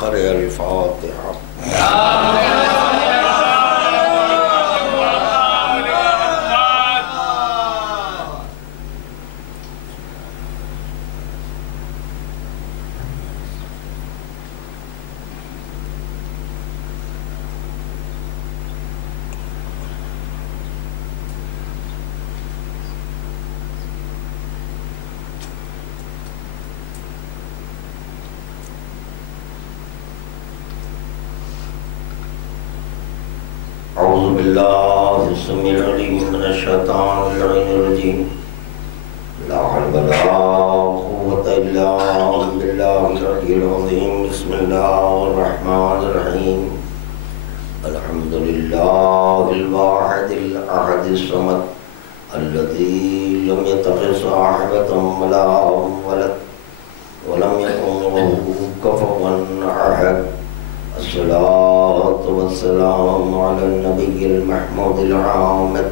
قرئ الفاتحہ. أعوذ بالله السميع العليم من الشيطان اللعين الرجيم. لا حول ولا قوة إلا بالله العلي العظيم. بسم الله الرحمن الرحيم. الحمد لله الواحد الأحد الصمد الذي لم يتخذ صاحبة ولا ولد ولم يكن له كفوا أحد. الصلاة والسلام على النبي المحمود العامد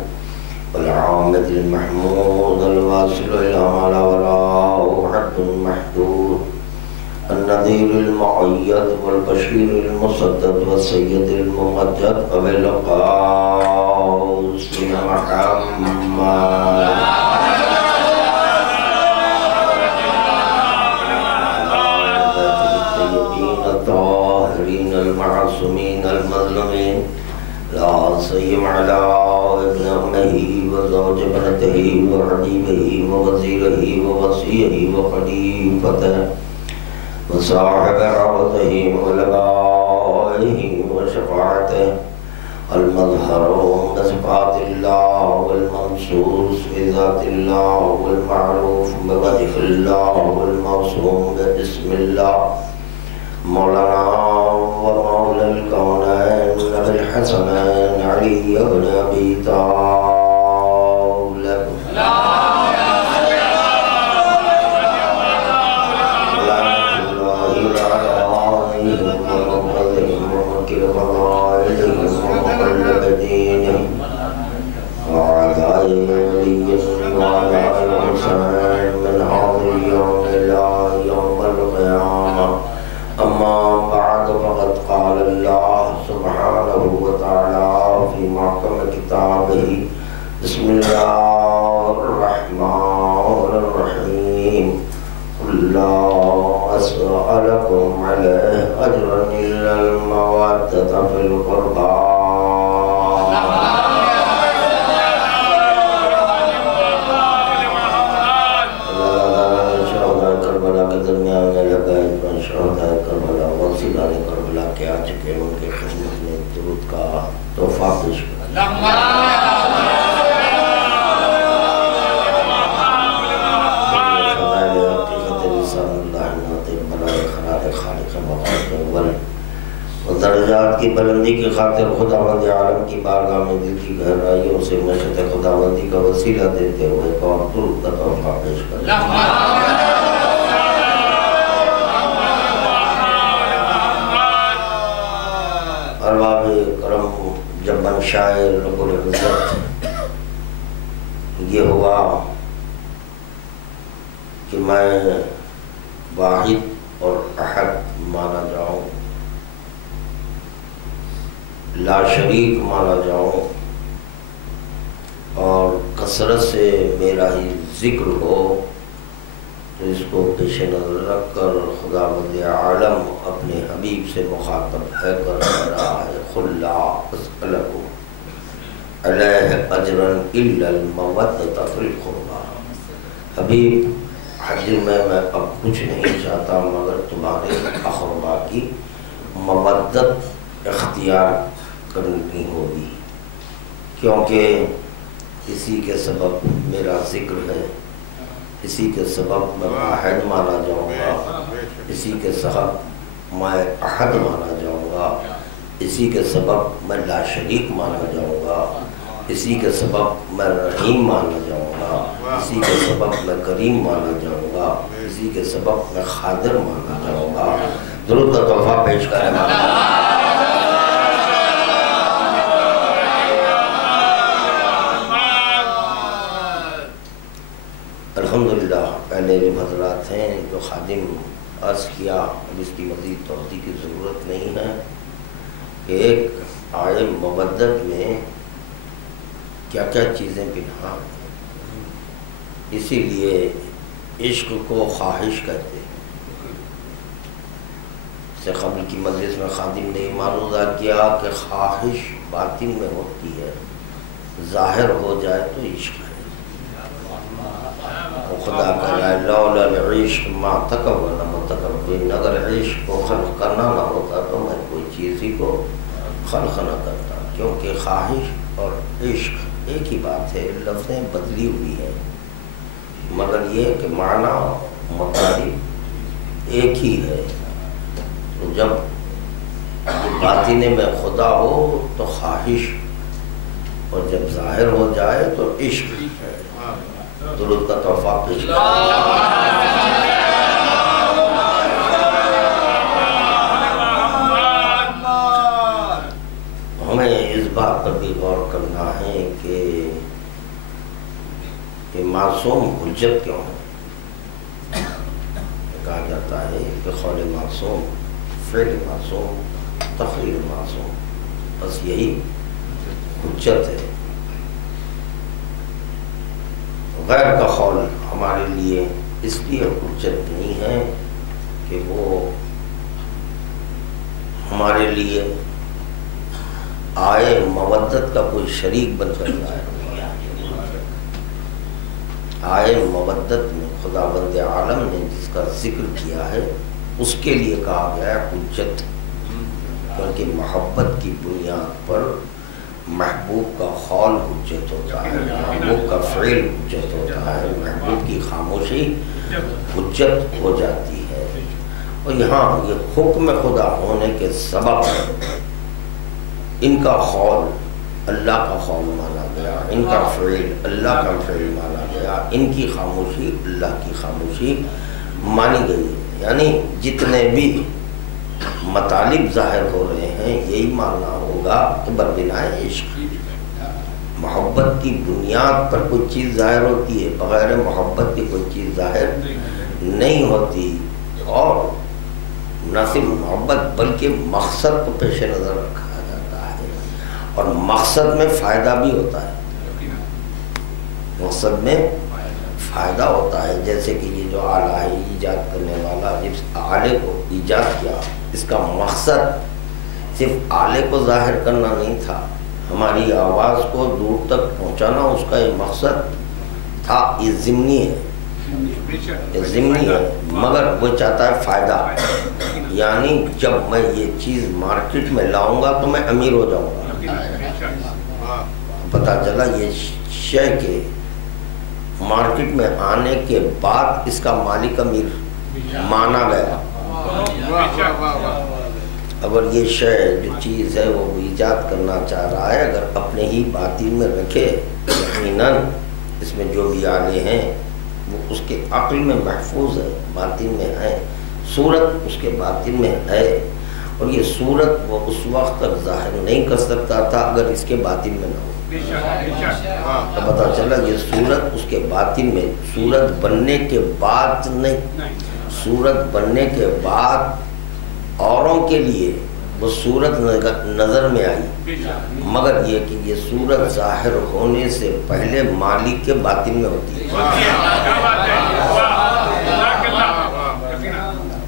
والعامد المحمود الواصل إلى ما وراءه حد محدود النذير المؤيد والبشير المسدد والسيد الممجد أبي القاسم محمد المعصومين المظلومين لا سيما على ابن أمه وزوج ابنته وحبيبه ووزيره ووصيه وخليفته وصاحب عرضه ولقائه وشفاعته المظهر بصفات الله والمنصوص بذات الله والمعروف بوجه الله والموصوم باسم الله مولانا ومولى الكونين بالحسنين علي بن أبي طالب لعنة الله عليهم ومقتدهم ومنكر فضائلهم ومقلب دينهم وعلى علي وعلى الحسين من هذا اليوم إلى يوم القيامة. أما بعد فقد قال الله سبحانه وتعالى في محكم كتابه بسم الله الرحمن الرحيم. قل لا أسألكم عليه أجرا إلا المودة في القربى کربلا کے آ چکے ان کے خدمت میں درود کا تحفہ پیش کریں. درجات کی بلندی کی خاطر خداوند عالم کی بارگاہ میں دل کی گہرائیوں سے مشہد خداوندی کا وسیلہ دیتے ہوئے اور درود کا تحفہ پیش کریں. ارباب کرم جب منشائے رب العزت یہ ہوا کہ میں واحد اور احد مانا جاؤں، لا شریک مانا جاؤں اور کثرت سے میرا ہی ذکر ہو، تو اس کو پیش نظر رکھ کر خداوند عالم اپنے حبیب سے مخاطب ہے کر رہا ہے. قل لا أسألكم عليه أجرا إلا المودة في القربى. حبیب حجر میں اب کچھ نہیں چاہتا مگر تمہارے اقربا کی مودت اختیار کرنی ہوگی، کیونکہ اسی کے سبب میرا ذکر ہے، اسی کے سبب میں واحد مانا جاؤں گا، اسی کے سبب میں احد مانا جاؤں گا، اسی کے سبب میں لا شریک مانا جاؤں گا، اسی کے سبب میں رحیم مانا جاؤں گا، اسی کے سبب میں کریم مانا جاؤں گا، اسی کے سبب میں خادر مانا جاؤں گا. درود کا تحفہ پیش کریں. الحمدللہ پہلے جو حضرات ہیں جو خادم عرض کیا اب اس کی مزید توضیح کی ضرورت نہیں ہے کہ ایک آئے مودت میں کیا کیا چیزیں بنا ہیں۔ اسی لیے عشق کو خواہش کہتے ہیں۔ سے قبل کی مجلس میں خادم نے معروضہ کیا کہ خواہش باطن میں ہوتی ہے، ظاہر ہو جائے تو عشق ہے۔ خدا کہہ رہا ہے لولا العشق ما تکون متکبر، اگر عشق کو خلق کرنا نہ ہوتا تو میں کوئی چیز ہی کو خلق نہ کرتا، کیونکہ خواہش اور عشق ایک ہی بات ہے، لفظیں بدلی ہوئی ہیں مگر یہ کہ معنی مطابق ایک ہی ہے۔ تو جب باطنے میں خدا ہو تو خواہش، اور جب ظاہر ہو جائے تو عشق ہے۔ درود کا تحفہ پیش ہمیں اس بات پر بھی غور کرنا ہے کہ معصوم حجت کیوں ہے؟ کہا جاتا ہے کہ قول معصوم، فعل معصوم، تقریر معصوم، بس یہی حجت ہے۔ غیر کا قول ہمارے لیے اس لیے حجت نہیں ہے کہ وہ ہمارے لیے آئے مودت کا کوئی شریک بن کر جائے۔ آئے مودت میں خداوند عالم نے جس کا ذکر کیا ہے اس کے لیے کہا گیا ہے حجت، کیونکہ محبت کی بنیاد پر محبوب کا قول حجت ہوتا ہے، محبوب کا فعل حجت ہوتا ہے، محبوب کی خاموشی حجت ہو جاتی ہے۔ اور یہاں یہ حکم خدا ہونے کے سبب ان کا قول اللہ کا قول مانا گیا، ان کا فعل اللہ کا فعل مانا گیا، ان کی خاموشی اللہ کی خاموشی مانی گئی۔ یعنی جتنے بھی مطالب ظاہر ہو رہے ہیں یہی ماننا ہوگا کہ بربنائے عشق، محبت کی بنیاد پر کوئی چیز ظاہر ہوتی ہے، بغیر محبت کی کوئی چیز ظاہر نہیں ہوتی۔ اور نہ صرف محبت بلکہ مقصد کو پیش نظر رکھا جاتا ہے، اور مقصد میں فائدہ بھی ہوتا ہے، مقصد میں فائدہ ہوتا ہے۔ جیسے کہ یہ جو آلہ ہے ایجاد کرنے والا جس آلے کو ایجاد کیا، اس کا مقصد صرف آلے کو ظاہر کرنا نہیں تھا، ہماری آواز کو دور تک پہنچانا اس کا یہ مقصد تھا۔ یہ ضمنی ہے، یہ ضمنی ہے، مگر وہ چاہتا ہے فائدہ۔ یعنی جب میں یہ چیز مارکیٹ میں لاؤں گا تو میں امیر ہو جاؤں گا۔ پتہ چلا یہ شے کے مارکیٹ میں آنے کے بعد اس کا مالک امیر مانا گیا۔ اگر یہ شے جو چیز ہے وہ ایجاد کرنا چاہ رہا ہے، اگر اپنے ہی باطن میں رکھے، یقیناً اس میں جو بھی آلے ہیں وہ اس کے عقل میں محفوظ ہے، باطن میں ہے، صورت اس کے باطن میں ہے، اور یہ صورت وہ اس وقت تک ظاہر نہیں کر سکتا تھا اگر اس کے باطن میں نہ ہو۔ تو پتہ چلا یہ صورت اس کے باطن میں، صورت بننے کے بعد نہیں، صورت بننے کے بعد اوروں کے لیے وہ صورت نظر میں آئی، مگر یہ کہ یہ صورت ظاہر ہونے سے پہلے مالک کے باطن میں ہوتی ہے۔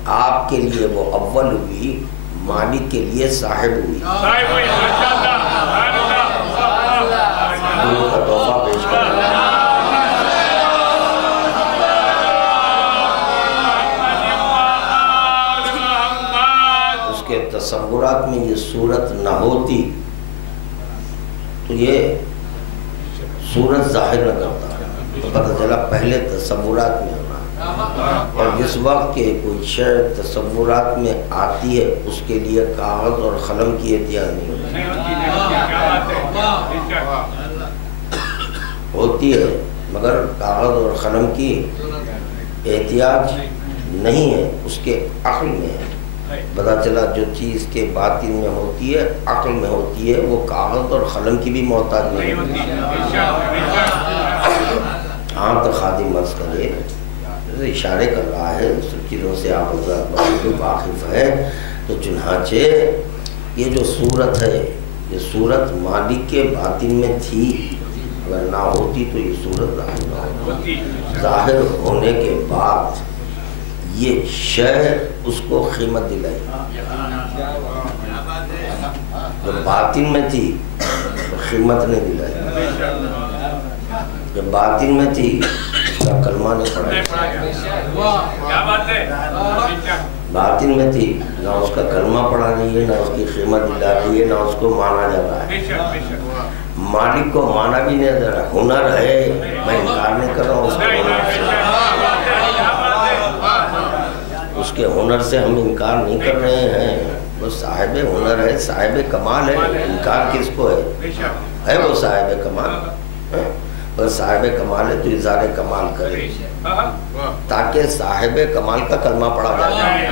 آپ کے لیے وہ اول ہوئی، مالک کے لیے صاحب ہوئی۔ درود کا تحفہ پیش کریں۔ اس کے تصورات میں یہ صورت نہ ہوتی تو یہ صورت ظاہر نہ کرتا، تو پتہ چلا پہلے تصورات میں آنا، اور جس وقت کے کوئی شے تصورات میں آتی ہے اس کے لیے کاغذ اور قلم کی احتیاط نہیں ہوتی ہے، مگر کاغذ اور قلم کی احتیاط نہیں ہے، اس کے عقل میں ہے۔ پتہ چلا جو چیز کے باطن میں ہوتی ہے، عقل میں ہوتی ہے، وہ کاغذ اور قلم کی بھی محتاج نہیں ہوتی۔ ہاں تو خادم مرض کرے اشارے کر رہا ہے، سب چیزوں سے آپ حضرات بہت واقف ہے۔ تو چنانچہ یہ جو صورت ہے، یہ صورت مالک کے باطن میں تھی، اگر نہ ہوتی تو یہ صورت ظاہر نہ ہوتی۔ ظاہر ہونے کے بعد یہ شے اس کو قیمت دلائی، جو باطن میں تھی تو قیمت نہیں دلائی، جو باطن میں تھی اس کا کلمہ نہیں پڑھا، باطن میں تھی نہ اس کا کلمہ پڑھا رہی ہے، نہ اس کی قیمت دلا رہی ہے، نہ اس کو مانا جا رہا ہے۔ مالک کو مانا بھی نہیں دے رہا، ہنر ہے، میں انکار نہیں کر رہا ہوں اس کے ہنر سے، اس کے ہنر سے ہم انکار نہیں کر رہے ہیں، وہ صاحب ہنر ہے، صاحب کمال ہے، انکار کس کو ہے وہ صاحب کمال، بس صاحب کمال ہے تو اظہار کمال کرے تاکہ صاحب کمال کا کلمہ پڑھا جائے۔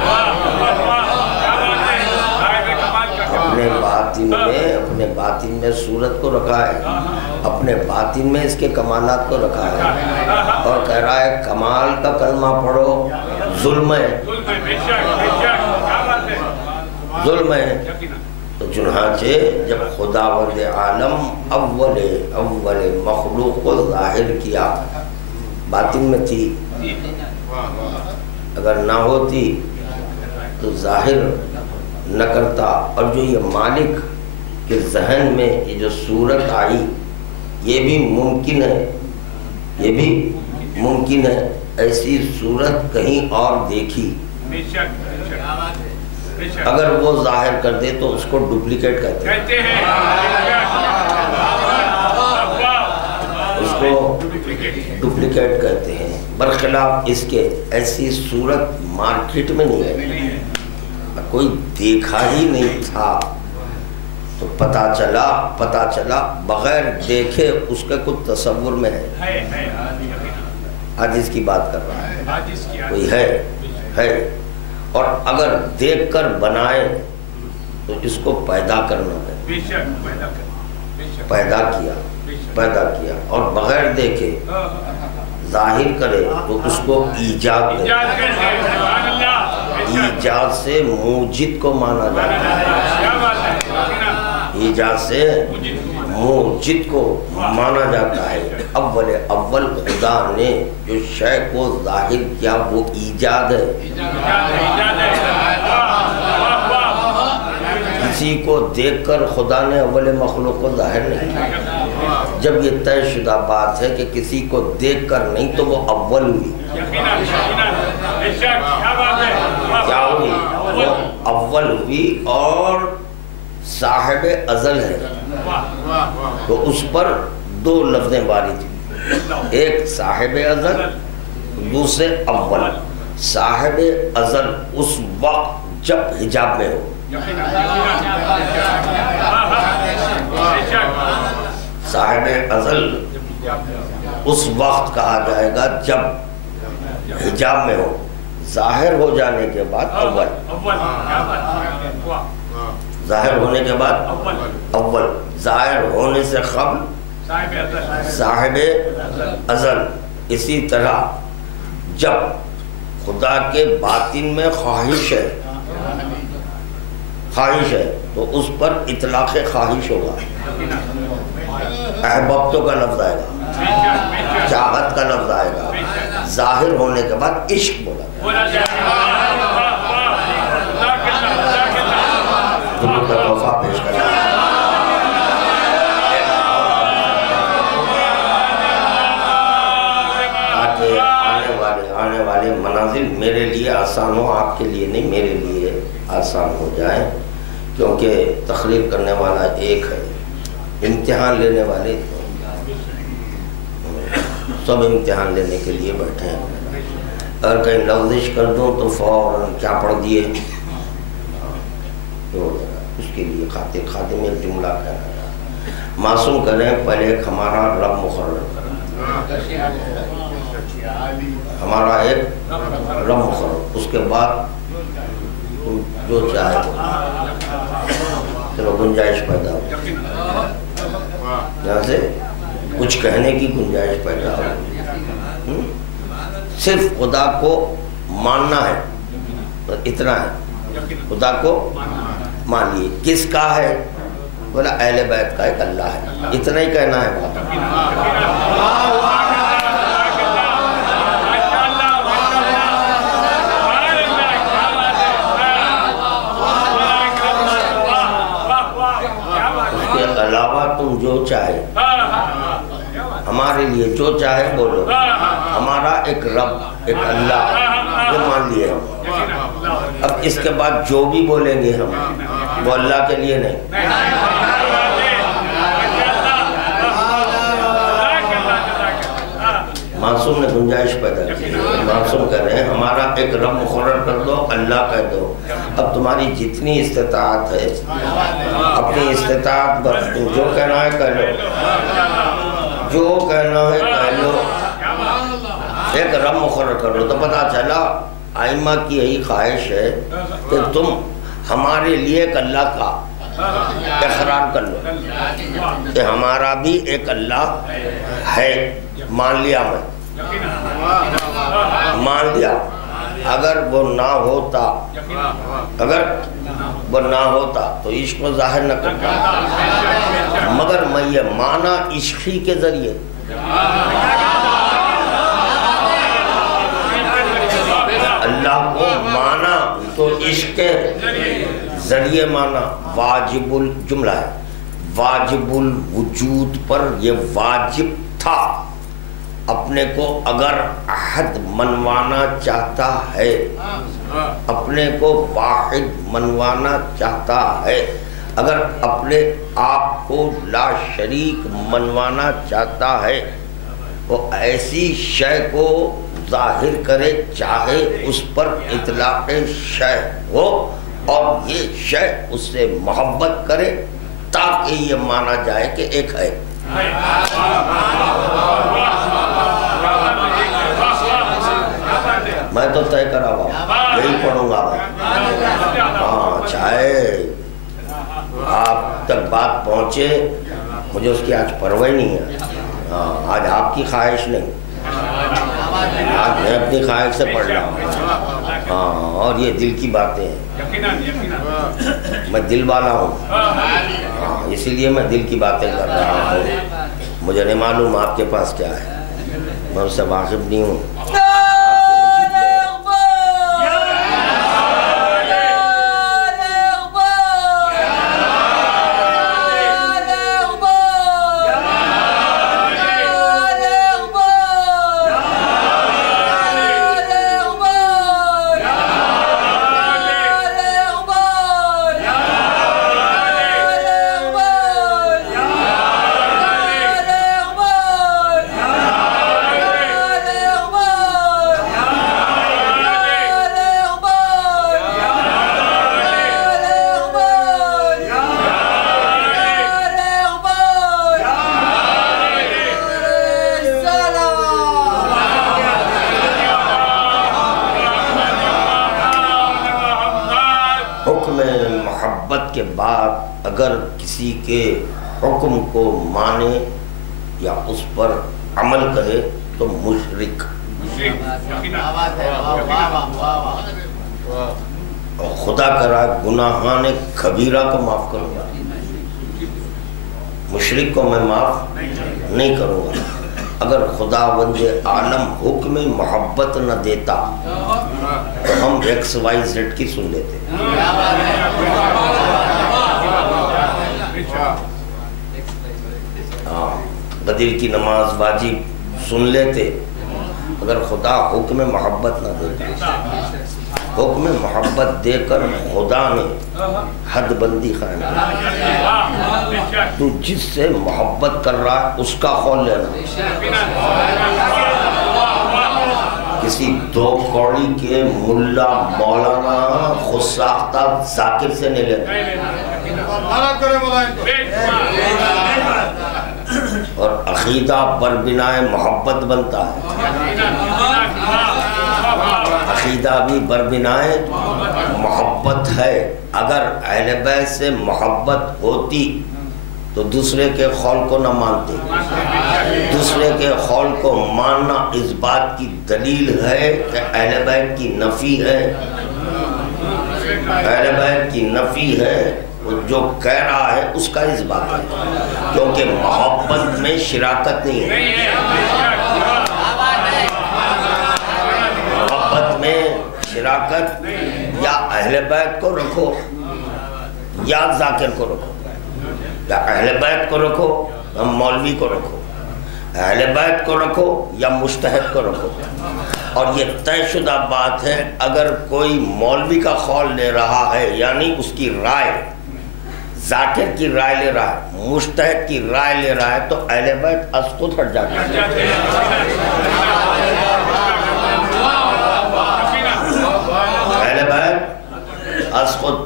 اپنے باطن میں صورت کو رکھا ہے، اپنے باطن میں اس کے کمالات کو رکھا ہے، اور کہہ رہا ہے کمال کا کلمہ پڑھو، ظلم ہے، ظلم ہے۔ تو چنانچہ جب خداوند عالم اول مخلوق کو ظاہر کیا، باطن میں تھی، اگر نہ ہوتی تو ظاہر نہ کرتا، اور جو یہ مالک کے ذہن میں یہ جو صورت آئی یہ بھی ممکن ہے، یہ بھی ممکن ہے ایسی صورت کہیں اور دیکھی، اگر وہ ظاہر کر دے تو اس کو ڈپلیکیٹ کہتے ہیں، اس کو ڈپلیکیٹ کہتے ہیں۔ برخلاف اس کے ایسی صورت مارکیٹ میں نہیں ہے، کوئی دیکھا ہی نہیں تھا، تو پتہ چلا بغیر دیکھے اس کے کچھ تصور میں ہے، آج اس کی بات کر رہا ہے، کوئی ہے، اور اگر دیکھ کر بنائے تو اس کو پیدا کرنا ہے، پیدا کیا، اور بغیر دیکھے ظاہر کرے تو اس کو ایجاد کرے، ایجاد سے موجد کو مانا جاتا ہے، ایجاد سے موجد کو مانا جاتا ہے۔ اول خدا نے جو شے کو ظاہر کیا وہ ایجاد ہے، کسی کو دیکھ کر خدا نے اول مخلوق کو ظاہر نہیں کیا۔ جب یہ طے شدہ بات ہے کہ کسی کو دیکھ کر نہیں تو وہ اول ہوئی، کیا ہوئی؟ وہ اول ہوئی، اور صاحب ازل ہے، تو اس پر دو لفظیں وارد ہوئی، ایک صاحب ازل، دوسرے اول۔ صاحب ازل اس وقت جب حجاب میں ہو، صاحب ازل اس وقت کہا جائے گا جب حجاب میں ہو، ظاہر ہو جانے کے بعد اول، ظاہر ہونے کے بعد اول، ظاہر ہونے سے قبل صاحب ازل۔ اسی طرح جب خدا کے باطن میں خواہش ہے تو اس پر اطلاق خواہش ہوگا، احببتو کا لفظ آئے گا، چاہت کا لفظ آئے گا، ظاہر ہونے کے بعد عشق بولا پیش کرنا۔ تاکہ آنے والے منازل میرے لیے آسان ہو، آپ کے لیے نہیں، میرے لیے آسان ہو جائیں، کیونکہ تقریر کرنے والا ایک ہے، امتحان لینے والے سب امتحان لینے کے لیے بیٹھے ہیں، اگر کہیں لفظش کر دوں تو فوراً کیا پڑھ دیے، اس کے لیے خاتم ایک جملہ کہنا ہے، معصوم کریں پہلے ایک ہمارا رب مقرر کریں، ہمارا ایک رب مقرر، اس کے بعد تم جو چاہے چلو گنجائش پیدا ہو، یہاں سے کچھ کہنے کی گنجائش پیدا ہو، صرف خدا کو ماننا ہے، اتنا ہے، خدا کو مان لیے. کس کا ہے؟ بولا اہل بیت کا ایک اللہ ہے. اتنا ہی کہنا ہے بات. اس کے علاوہ تم جو چاہے ہمارے لیے جو چاہے بولو. ہمارا ایک رب ایک اللہ یہ مان لیے ہم. اب اس کے بعد جو بھی بولیں گے ہم وہ اللہ کے لیے نہیں. معصوم نے گنجائش پیدا کی. معصوم کہہ رہے ہیں ہمارا ایک رب مقرر کر دو اللہ کہہ دو. اب تمہاری جتنی استطاعت ہے اپنی استطاعت پر جو کہنا ہے کہہ لو. جو کہنا ہے کہہ لو. ایک رب مقرر کر لو. تو پتہ چلا ائمہ کی یہی خواہش ہے کہ تم ہمارے لیے ایک اللہ کا اقرار کر لو کہ ہمارا بھی ایک اللہ ہے. مان لیا میں مان لیا. اگر وہ نہ ہوتا تو عشق کو ظاہر نہ کرتا. مگر میں یہ مانا عشقی کے ذریعے اللہ کو مانا تو عشق کے ذریعے مانا. واجب الجملہ ہے. واجب الوجود پر یہ واجب تھا. اپنے کو اگر احد منوانا چاہتا ہے اپنے کو واحد منوانا چاہتا ہے اگر اپنے آپ کو لا شریک منوانا چاہتا ہے وہ ایسی شے کو ظاہر کرے چاہے اس پر اطلاق شے ہو اور یہ شے اس سے محبت کرے تاکہ یہ مانا جائے کہ ایک ہے. میں تو طے کرا ہوا یہی پڑھوں گا میں. ہاں چاہے آپ تک بات پہنچے مجھے اس کی آج پرواہ نہیں ہے. ہاں آج آپ کی خواہش نہیں آج میں اپنی خواہش سے پڑھ رہا ہوں. ہاں اور یہ دل کی باتیں ہیں. میں دل والا ہوں. ہاں اسی لیے میں دل کی باتیں کر رہا ہوں. مجھے نہیں معلوم آپ کے پاس کیا ہے. میں اس سے واقف نہیں ہوں. کے بعد اگر کسی کے حکم کو مانے یا اس پر عمل کرے تو مشرک. خدا کرا گناہان کبیرہ کو معاف کروں گا, مشرک کو میں معاف نہیں کروں گا. اگر خداوند عالم حکم محبت نہ دیتا تو ہم ایکس وائی زیڈ کی سن لیتے. بدر کی نماز واجب سن لیتے اگر خدا حکم محبت نہ دیتا. حکم محبت دے کر خدا نے حد بندی قائم کی. تو جس سے محبت کر رہا ہے اس کا قول لینا, کسی دو کوڑی کے ملا مولانا خود ساختہ ذاکر سے نہیں لینا. اور عقیدہ بر بنائے محبت بنتا ہے, عقیدہ بھی بر بنائے محبت ہے. اگر اہل بیت سے محبت ہوتی تو دوسرے کے قول کو نہ مانتے. دوسرے کے قول کو ماننا اس بات کی دلیل ہے کہ اہل بیت کی نفی ہے. اہل بیت کی نفی ہے، جو کہہ رہا ہے اس کا اس بات ہے، کیونکہ محبت میں شراکت نہیں ہے۔ محبت میں شراکت یا اہل بیت کو رکھو یا ذاکر کو رکھو، یا اہل بیت کو رکھو یا مولوی کو رکھو، اہل بیت کو رکھو یا مجتہد کو رکھو۔ اور یہ طے شدہ بات ہے، اگر کوئی مولوی کا قول لے رہا ہے یعنی اس کی رائے، ذاکر کی رائے لے رہا ہے، مجتہد کی رائے لے رہا ہے، تو اہل بیت اسقط ہٹ جاتے ہیں۔ اہل بیت اسقط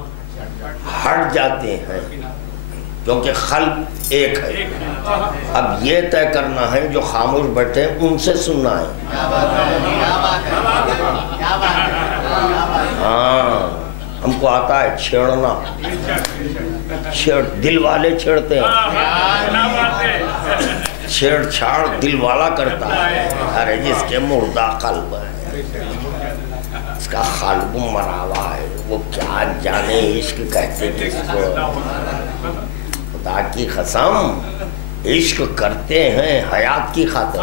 ہٹ جاتے ہیں، کیونکہ خلق ایک ہے۔ اب یہ طے کرنا ہے جو خاموش بیٹھے ہیں ان سے سننا ہے۔ ہاں، ہم کو آتا ہے چھیڑنا، دل والے چھیڑتے ہیں، چھیڑ چھاڑ دل والا کرتا ہے۔ ارے جس کے مردہ قلب ہے، اس کا قلب مرا ہوا ہے، وہ کیا جانے عشق کہتے کس کو۔ خدا کی قسم، عشق کرتے ہیں حیات کی خاطر،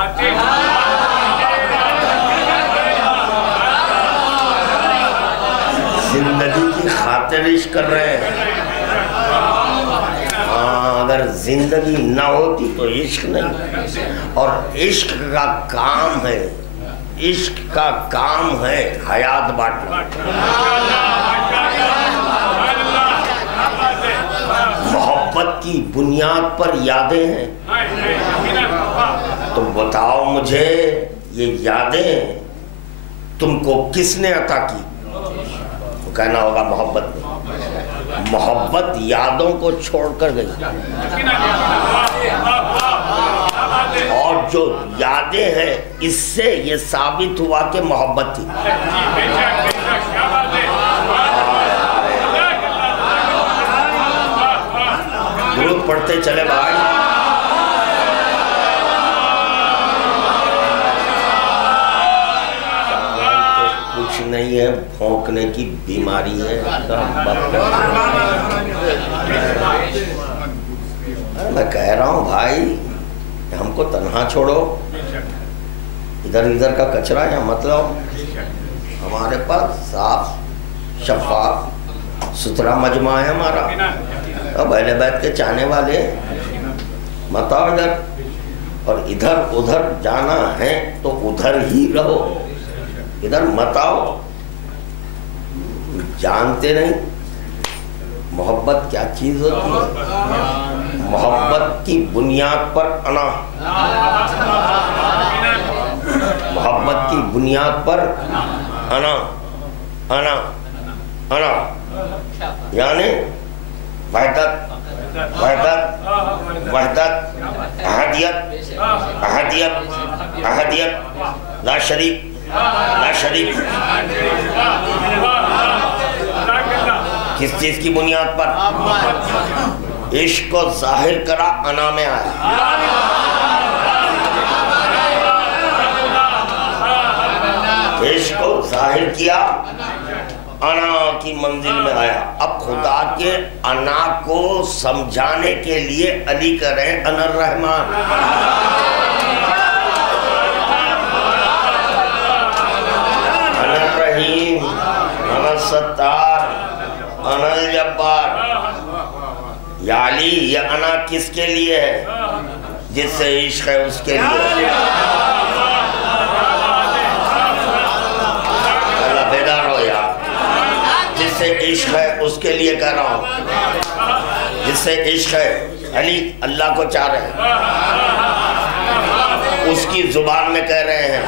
زندگی کی خاطر عشق کر رہے ہیں۔ ہاں، اگر زندگی نہ ہوتی تو عشق نہیں۔ اور عشق کا کام ہے، عشق کا کام ہے حیات بانٹنا۔ محبت کی بنیاد پر یادیں ہیں، تو بتاؤ مجھے یہ یادیں تم کو کس نے عطا کی؟ تو کہنا ہوگا محبت نے۔ محبت یادوں کو چھوڑ کر گئی، اور جو یادیں ہیں اس سے یہ ثابت ہوا کہ محبت تھی۔ درود پڑھتے چلے بھائی۔ کچھ نہیں ہے، بھونکنے کی بیماری ہے۔ میں کہہ رہا ہوں بھائی، ہم کو تنہا چھوڑو، ادھر ادھر کا کچرا یا مطلب ہمارے پاس صاف شفاف ستھرا مجمع ہے ہمارا۔ اب اہل بیت کے چاہنے والے مت آؤ ادھر، اور ادھر ادھر جانا ہے تو ادھر ہی رہو، ادھر مت آؤ۔ جانتے نہیں محبت کیا چیز ہوتی ہے؟ محبت کی بنیاد پر انا، محبت کی بنیاد پر انا انا انا، یعنی وحدت وحدت وحدت، احدیت احدیت احدیت، لا شریک لا شریک۔ کس چیز کی بنیاد پر؟ عشق کو ظاہر کرا، انا میں آیا۔ عشق کو ظاہر کیا، انا کی منزل میں آیا۔ اب خدا کے انا کو سمجھانے کے لیے علی کریں انا الرحمن، انا الرحیم، انا الستار، انا الجبار۔ یا علی، یہ انا کس کے لیے ہے؟ جس سے عشق ہے اس کے لیے۔ اللہ بیدار ہو یار، جس سے عشق ہے اس کے لیے کہہ رہا ہوں، جس سے عشق ہے۔ علی اللہ کو چاہ رہے ہیں، اس کی زبان میں کہہ رہے ہیں،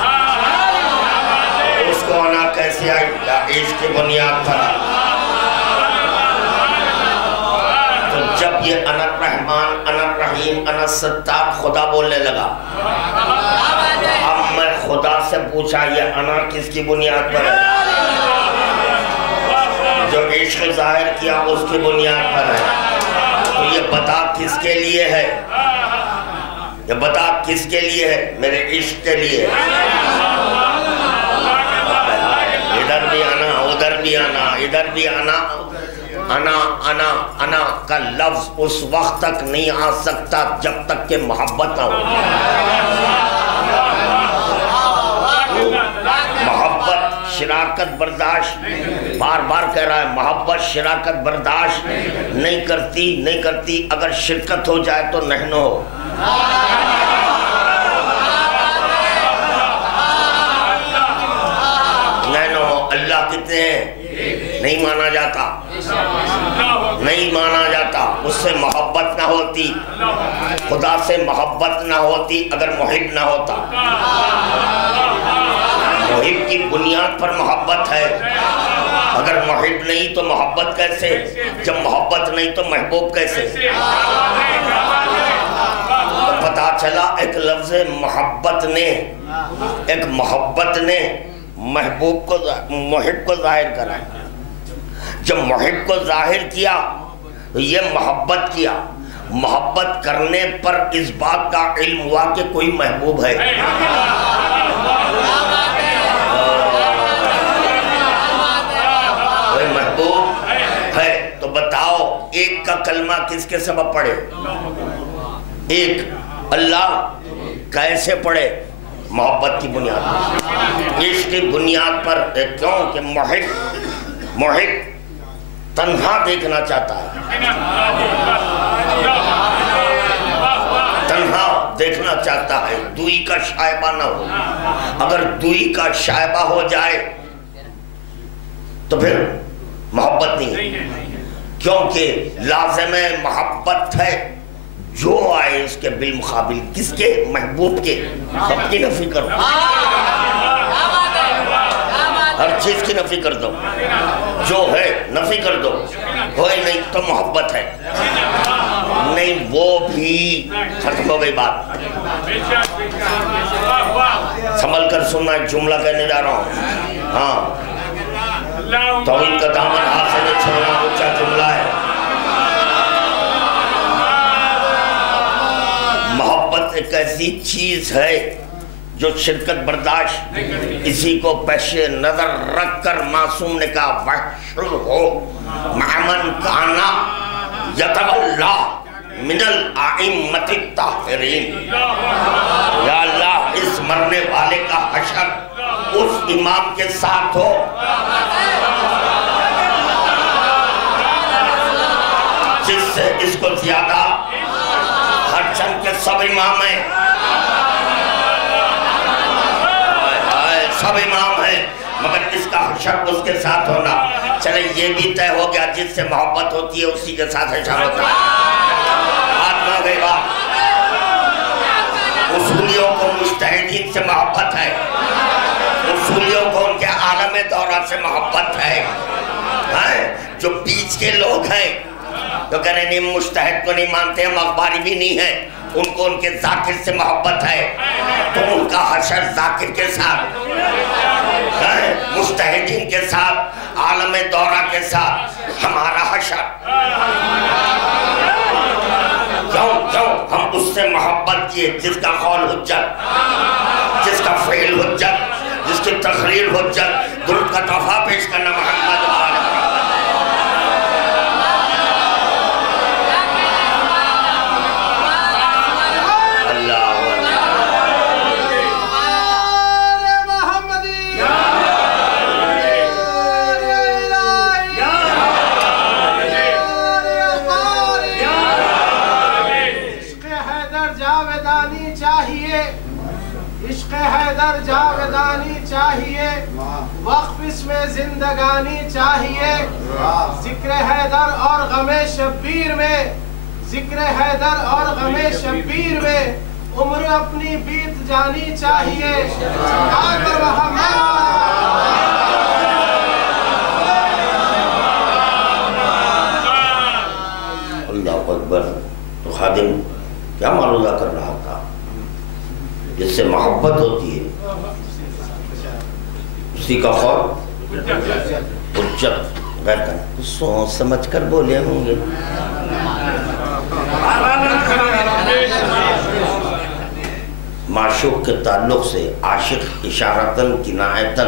اس کو انا کیسے آئی؟ عشق کی بنیاد پر۔ تو جب یہ انا الرحمن، انا الرحیم، انا الستار خدا بولنے لگا، اب میں خدا سے پوچھا یہ انا کس کی بنیاد پر ہے؟ جو عشق ظاہر کیا اس کی بنیاد پر ہے۔ تو یہ بتا کس کے لیے ہے؟ یہ بتا کس کے لیے ہے؟ میرے عشق کے لیے۔ ادھر بھی انا، ادھر بھی بھی انا، ادھر بھی انا. انا انا انا کا لفظ اس وقت تک نہیں آ سکتا جب تک کہ محبت نہ ہو. محبت شراکت برداشت، بار بار کہہ رہا ہے، محبت شراکت برداشت نہیں کرتی. اگر شرکت ہو جائے تو نہیں ہو. اللہ کتنے ہیں نہیں مانا جاتا. اس سے محبت نہ ہوتی، خدا سے محبت نہ ہوتی اگر محب نہ ہوتا. محب کی بنیاد پر محبت ہے، اگر محب نہیں تو محبت کیسے؟ جب محبت نہیں تو محبوب کیسے؟ تو پتا چلا ایک لفظ محبت نے محب کو ظاہر کرا. جب محب کو ظاہر کیا تو یہ محبت کیا. محبت کرنے پر اس بات کا علم ہوا کہ کوئی محبوب ہے. کوئی محبوب ہے. تو بتاؤ ایک کا کلمہ کس کے سبب پڑھے؟ ایک اللہ کیسے پڑھے؟ محبت کی بنیاد پر، عشق کی بنیاد پر. کیوں کہ محب تنہا دیکھنا چاہتا ہے، دوئی کا شائبہ نہ ہو. اگر دوئی کا شائبہ ہو جائے تو پھر محبت نہیں ہے. کیونکہ لازم محبت ہے جو آئے اس کے بالمقابل. کس کے؟ محبوب کے. سب کی نفی کر دو، ہر چیز کی نفی کر دو. جو ہے نفی کر دو. ہوئے نہیں تو محبت ہے نہیں، وہ بھی ختم ہو گئی بات. سنبھل کر سننا، ایک جملہ کہنے جا رہا ہوں. ہاں، توحید کا دامن ہاتھ سے نہیں چھوڑنا، اونچا جملہ ہے. محبت ایک ایسی چیز ہے جو شرکت برداشت. اسی کو پیش نظر رکھ کر معصوم نے کہا وحشر ہو معمن کانا یتولا من الائمت الطاہرین. یا اللہ اس مرنے والے کا حشر اس امام کے ساتھ ہو جس سے اس کو زیادہ ہر چند کے سب امام ہیں، سب امام ہیں، مگر اس کا حشر اس کے ساتھ ہونا. چلے یہ بھی طے ہو گیا جس سے محبت ہوتی ہے اسی کے ساتھ حشر ہوتا ہے. بات نہ گئی بات. اصولیوں کو مجتہدین سے محبت ہے، اصولیوں کو ان کے عالم دورہ سے محبت ہے. جو بیچ کے لوگ ہیں تو کہنے نہیں مجتہد کو نہیں مانتے، ہم اخباری بھی نہیں ہیں، ان کو ان کے ذاکر سے محبت ہے. تو ان کا حشر ذاکر کے ساتھ، مجتہدین کے ساتھ، عالم دورہ کے ساتھ. ہمارا حشر کیوں ہم اس سے محبت کیے جس کا قول حجت، جس کا فعل حجت، جس کی تقریر حجت. درود کا تحفہ پیش کرنا محمد جاویدانی چاہیے، وقف اس میں زندگانی چاہیے. ذکر حیدر اور غم شبیر میں، ذکر حیدر اور غم شبیر میں عمر اپنی بیت جانی چاہیے. اللہ اکبر. تو خادم کیا معلومہ کر رہا تھا؟ جس سے محبت ہوتی ہے اسی کا خوف حجت. غیر کا سوچ سمجھ کر بولے ہوں گے. معشوق کے تعلق سے عاشق اشارتاً کنایتاً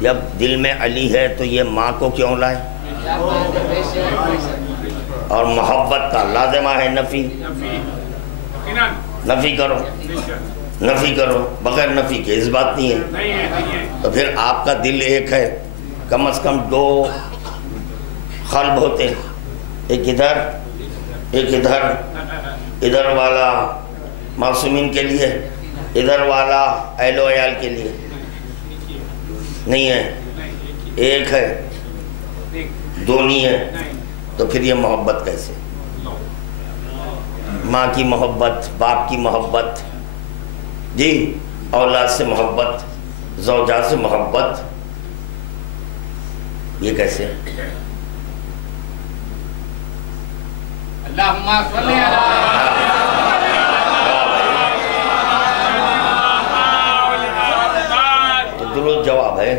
جب دل میں علی ہے تو یہ ماں کو کیوں لائے؟ اور محبت کا لازمہ ہے نفی، نفی کرو، نفی کرو، بغیر نفی کے اس بات نہیں ہے۔ تو پھر آپ کا دل ایک ہے، کم از کم دو قلب ہوتے ہیں، ایک ادھر ایک ادھر، ادھر والا معصومین کے لیے، ادھر والا اہل و عیال کے لیے، نہیں ہے، ایک ہے، دو نہیں ہے۔ تو پھر یہ محبت کیسے؟ ماں کی محبت، باپ کی محبت، جی اولاد سے محبت، زوجہ سے محبت، یہ کیسے؟ اللہم صلی علی تو درود جواب ہے،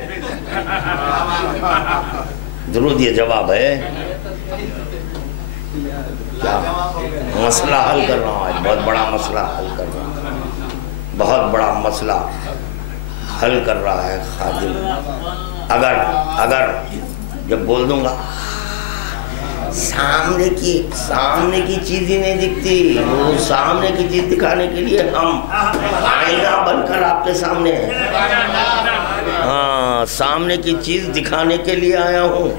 درود یہ جواب ہے۔ کیا مسئلہ حل کر رہا ہوں آج، بہت بڑا مسئلہ حل کر رہا ہوں، بہت بڑا مسئلہ حل کر رہا ہے خادم۔ اگر جب بول دوں گا سامنے کی چیز ہی نہیں دکھتی، وہ سامنے کی چیز دکھانے کے لیے ہم آئینہ بن کر آپ کے سامنے ہیں، ہاں سامنے کی چیز دکھانے کے لیے آیا ہوں۔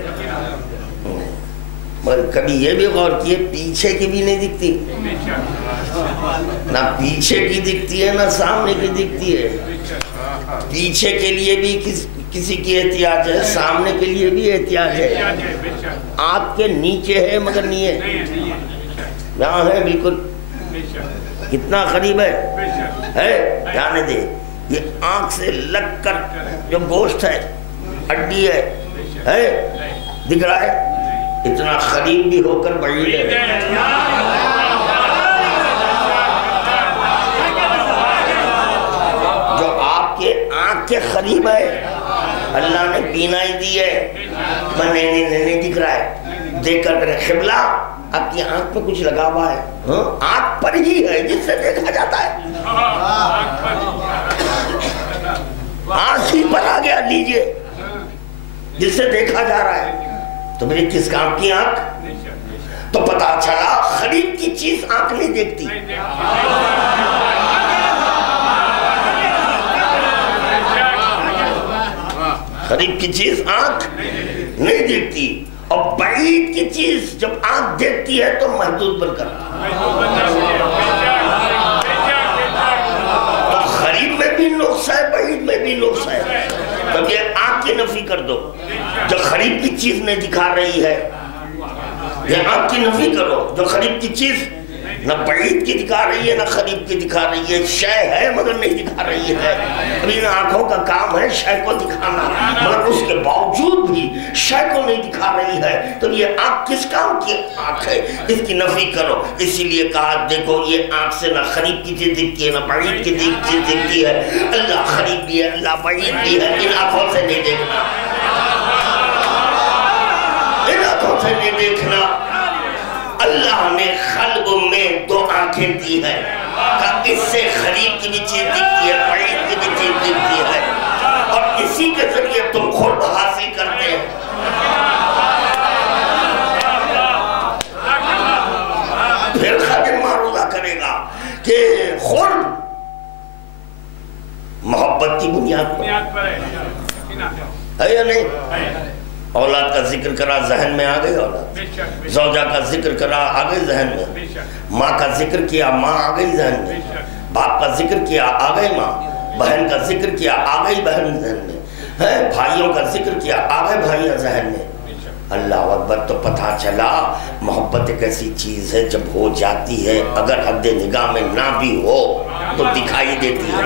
مگر کبھی یہ بھی غور کیے پیچھے کی بھی نہیں دکھتی، نہ پیچھے کی دکھتی ہے نہ سامنے کی دکھتی ہے۔ پیچھے کے لیے بھی کسی کی احتیاج ہے، سامنے کے لیے بھی احتیاج ہے۔ آپ کے نیچے ہے مگر نہیں ہے، یہاں ہے بالکل، کتنا قریب ہے، جانے دے۔ یہ آنکھ سے لگ کر جو گوشت ہے، ہڈی ہے، دکھ رہا ہے، اتنا قریب بھی ہو کر بعید ہے۔ جو آپ کے آنکھ کے قریب ہے، اللہ نے بینائی دی ہے، نہیں دکھ رہا ہے، دیکھ کر کرے قبلہ آپ کی آنکھ پہ کچھ لگا ہوا ہے، آنکھ پر ہی ہے جس سے دیکھا جاتا ہے، آنکھ ہی پر آ گیا لیجئے جس سے دیکھا جا رہا ہے۔ تو میری کس کام کی آنکھ؟ تو پتا چلا قریب کی چیز آنکھ نہیں دیکھتی، قریب کی چیز آنکھ نہیں دیکھتی، اور بعید کی چیز جب آنکھ دیکھتی ہے تو محدود بن کر، تو قریب میں بھی نقص ہے، بعید میں بھی نقص ہے۔ تب یہ آنکھ کی نفی کر دو، جو قریب کی چیز نہیں دکھا رہی ہے، یہ آنکھ کی نفی کرو، جو قریب کی چیز نہ بعید کی دکھا رہی ہے نہ قریب کی دکھا رہی ہے، شے ہے مگر نہیں دکھا رہی ہے۔ اب ان آنکھوں کا کام ہے شے کو دکھانا، مگر اس کے باوجود بھی شے کو نہیں دکھا رہی ہے، تو یہ آنکھ کس کام کی آنکھ ہے؟ اس کی نفی کرو۔ اسی لیے کہا دیکھو یہ آنکھ سے نہ قریب کی چیز دکھتی ہے نہ بعید کی چیز دکھتی ہے، اللہ قریب بھی ہے اللہ بعید بھی ہے، ان آنکھوں سے نہیں دیکھنا، ان آنکھوں سے نہیں دیکھنا۔ اللہ نے خلق میں دو آنکھیں دی ہے، کہ اس سے قریب کی بھی چیز دکھتی ہے، بعید کی بھی چیز دکھتی ہے، اور اسی کے ذریعے تم خود حاصل کرتے ہیں۔ پھر خادم معروضہ کرے گا کہ خود محبت کی بنیاد پر ہے یا نہیں؟ اولاد کا ذکر کرا ذہن میں آ گئی اولاد، زوجہ کا ذکر کرا آ گئی ذہن میں، ماں کا ذکر کیا ماں آ گئی ذہن میں، باپ کا ذکر کیا آ گئی ماں، بہن کا ذکر کیا آ گئی بہن ذہن میں، بھائیوں کا ذکر کیا آ گئے بھائیاں ذہن میں۔ اللہ اکبر، تو پتہ چلا محبت ایک ایسی چیز ہے جب ہو جاتی ہے اگر حد نگاہ میں نہ بھی ہو تو دکھائی دیتی ہے،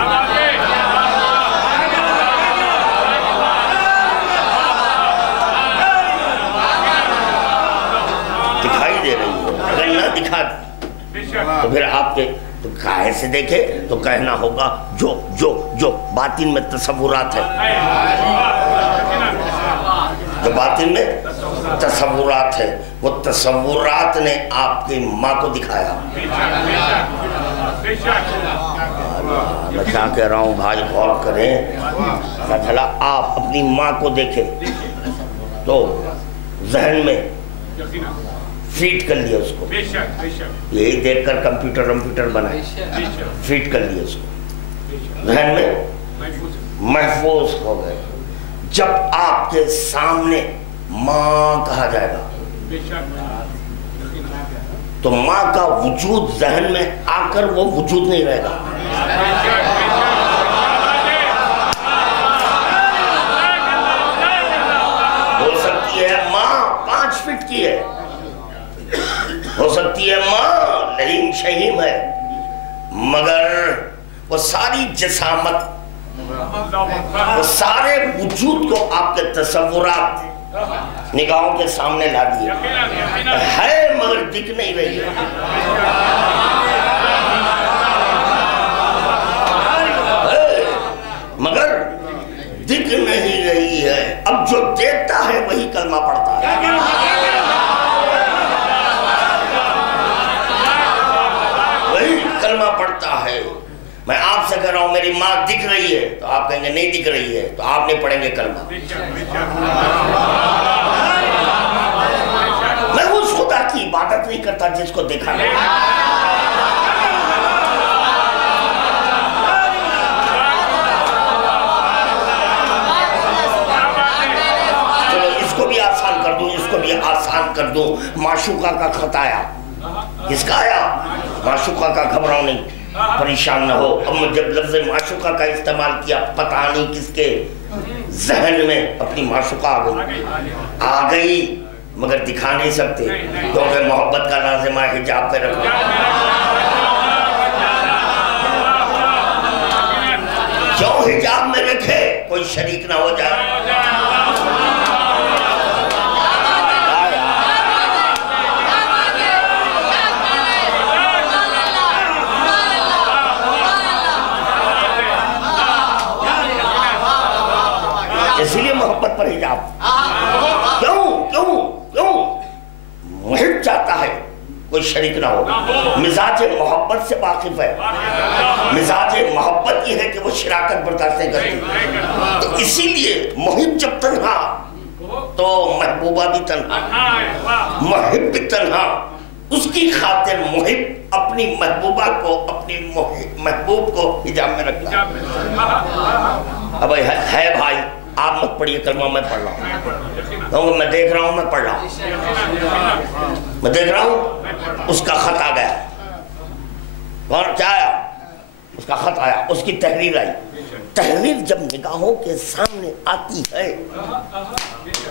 دکھائی دے رہی ہے، اگر نہ دکھا تو پھر آپ کے تو کاہے سے دیکھے تو کہنا ہوگا جو باطن میں تصورات ہے، جو باطن میں تصورات ہے، وہ تصورات نے آپ کی ماں کو دکھایا۔ میں کیا کہہ رہا ہوں بھائی، غور کریں. پتہ چلا آپ اپنی ماں کو دیکھیں تو ذہن میں فیٹ کر لیا اس کو، یہی دیکھ کر کمپیوٹر بنائے، فیٹ کر لیا اس کو، ذہن میں محفوظ ہو گئے. جب آپ کے سامنے ماں کہا جائے گا تو ماں کا وجود ذہن میں آ کر وہ وجود نہیں رہے گا. ہو سکتی ہے ماں 5 فٹ کی ہے، ہو سکتی ہے ماں لہیم شہیم ہے، مگر وہ ساری جسامت، وہ سارے وجود کو آپ کے تصورات نگاہوں کے سامنے لا دیے ہے، مگر دکھ نہیں رہی ہے. مگر دکھ نہیں رہی ہے. اب جو دیکھتا ہے وہی کلمہ پڑھتا ہے. وہی کلمہ پڑھتا ہے. میں آپ سے کہہ رہا ہوں میری ماں دکھ رہی ہے تو آپ کہیں گے نہیں دکھ رہی ہے، تو آپ نہیں پڑھیں گے کلمہ. میں اس خدا کی عبادت نہیں کرتا جس کو دیکھا نہیں. چلو اس کو بھی آسان کر دوں، اس کو بھی آسان کر دوں. معشوقہ کا خط آیا، کس کا آیا؟ معشوقہ کا. گھبراؤ نہیں، پریشان نہ ہو. اب جب لفظ معشوقہ کا استعمال کیا، پتہ نہیں کس کے ذہن میں اپنی معشوقہ آ گئی، مگر دکھا نہیں سکتے کیونکہ محبت کا لازمہ حجاب پہ رکھا. کیوں حجاب میں رکھے؟ کوئی شریک نہ ہو جائے. اسی لیے محبت پر حجاب. کیوں محب چاہتا ہے کوئی شریک نہ ہو. مزاج محبت سے واقف ہے. مزاج محبت یہ ہے کہ وہ شراکت برداشت نہیں کرتی. تو اسی لیے محب جب تنہا تو محبوبہ بھی تنہا، محب بھی تنہا. اس کی خاطر محب اپنی محبوبہ کو، اپنی محبوب کو حجاب میں رکھتا. اب ہے بھائی آپ مت پڑھیے کلمہ، میں پڑھ رہا ہوں کیونکہ میں دیکھ رہا ہوں، میں پڑھ رہا ہوں، میں دیکھ رہا ہوں. اس کا خط آ گیا. اور کیا آیا؟ اس کا خط آیا، اس کی تحریر آئی. تحریر جب نگاہوں کے سامنے آتی ہے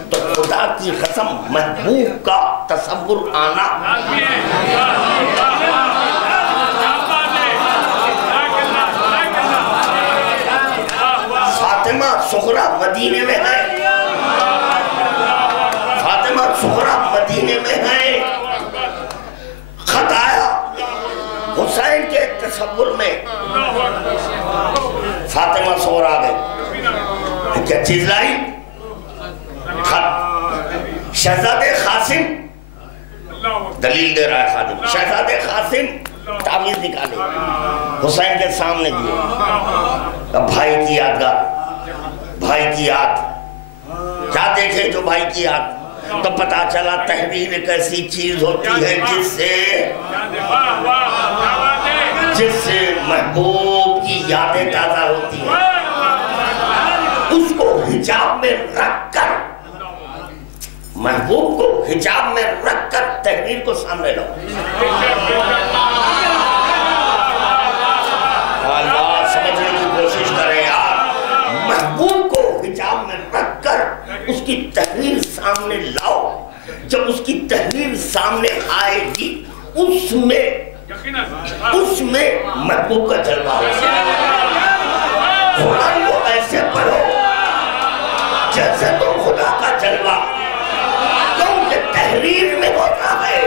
تو خدا کی قسم محبوب کا تصور آنا. فاطمہ صغریٰ مدینے میں ہے، فاطمہ صغریٰ مدینے میں ہے. خط آیا حسین کے تصور میں، فاطمہ صغریٰ آ گئی. کیا چیز لائی؟ خط. شہزادے قاسم دلیل دے رہا ہے خادم. شہزادے قاسم تعویذ نکالے، حسین کے سامنے دیے. بھائی کی یادگار، بھائی کی یاد. کیا دیکھے جو بھائی کی یاد؟ تو پتا چلا تحریر ایک ایسی چیز ہوتی ہے جس سے محبوب کی یادیں تازہ ہوتی ہیں. اس کو حجاب میں رکھ کر، محبوب کو حجاب میں رکھ کر تحریر کو سامنے لاؤ. اللہ سمجھنے کی کوشش کریں یار. محبوب کو حجاب میں رکھ کر اس کی تحریر سامنے لاؤ. جب اس کی تحریر سامنے آئے گی اس میں محبوب کا جلوہ ہوگا. قرآن کو ایسے پڑھو جیسے تم خدا کا جلوہ، کیونکہ تحریر میں ہوتا ہے.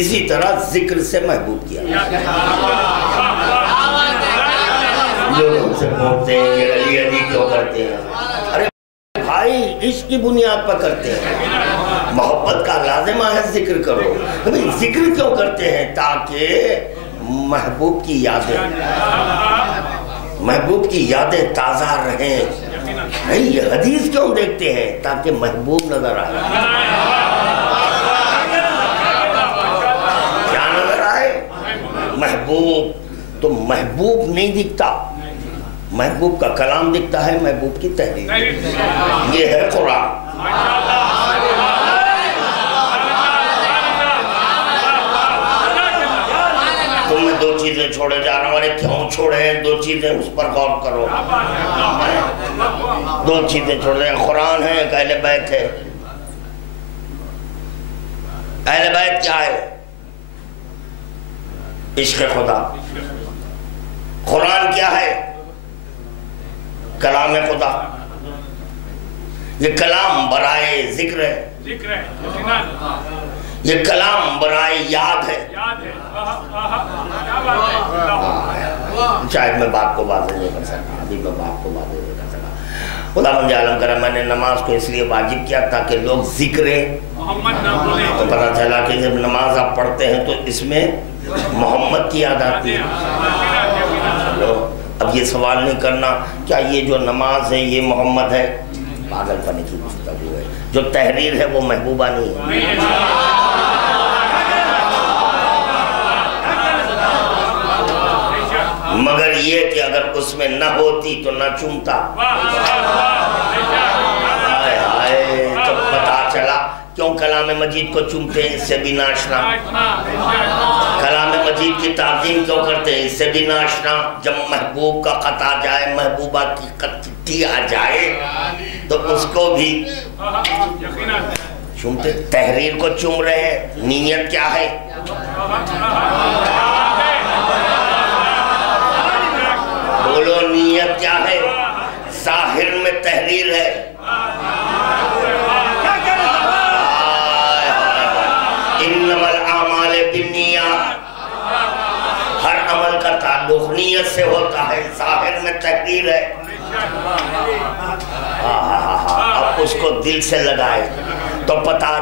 اسی طرح ذکر سے محبوب کیا۔ لوگ ہم سے پوچھتے ہیں یہ علی علی کیوں کرتے ہیں؟ ارے بھائی عشق کی بنیاد پر کرتے ہیں، محبت کا لازمہ ہے ذکر کرو۔ ذکر کیوں کرتے ہیں؟ تاکہ محبوب کی یادیں تازہ رہیں۔ یہ حدیث کیوں دیکھتے ہیں؟ تاکہ محبوب نظر آئے۔ کیا نظر آئے؟ محبوب۔ تو محبوب نہیں دکھتا، محبوب کا کلام دکھتا ہے، محبوب کی تحریر۔ یہ ہے قرآن۔ تمہیں دو چیزیں چھوڑے جا رہا ہوں، ارے کیوں چھوڑے ہیں؟ دو چیزیں اس پر غور کرو۔ دو چیزیں چھوڑے ہیں، قرآن ہے، ایک اہل بیت ہے۔ اہل بیت کیا ہے؟ عشق خدا۔ قرآن کیا ہے؟ کلام خدا۔ یہ کلام برائے ذکر ہے، یہ کلام برائے یاد ہے۔ شاید میں بات کو واضح نہیں کر سکتا، ابھی میں بات کو واضح نہیں کر سکتا۔ خدا مجھے عالم کرا، میں نے نماز کو اس لیے واجب کیا تاکہ لوگ ذکر محمد نہ بھولیں۔ تو پتہ چلا کہ جب نماز آپ پڑھتے ہیں تو اس میں محمد کی یاد آتی ہے۔ اب یہ سوال نہیں کرنا کیا یہ جو نماز ہے یہ محمد ہے؟ پاگل پنے کی گفتگو ہے۔ جو تحریر ہے وہ محبوبہ نہیں ہے۔ مگر یہ کہ اگر اس میں نہ ہوتی تو نہ چومتا۔ تو پتا چلا کیوں کلام مجید کو چومتے ہیں، اس سے بھی ناشنا۔ کلام مجید کی تعظیم کیوں کرتے ہیں، اس سے بھی ناشنا۔ جب محبوب کا خط آ جائے، محبوبہ کی چٹھی آ جائے تو اس کو بھی چومتے۔ تحریر کو چوم رہے ہیں، نیت کیا ہے؟ بولو نیت کیا ہے؟ ظاہر میں تحریر ہے، انما الاعمال بالنیات، ہر عمل کا تعلق نیت سے ہوتا ہے، ظاہر میں تحریر ہے۔ اب اس کو دل سے لگائے تو پتا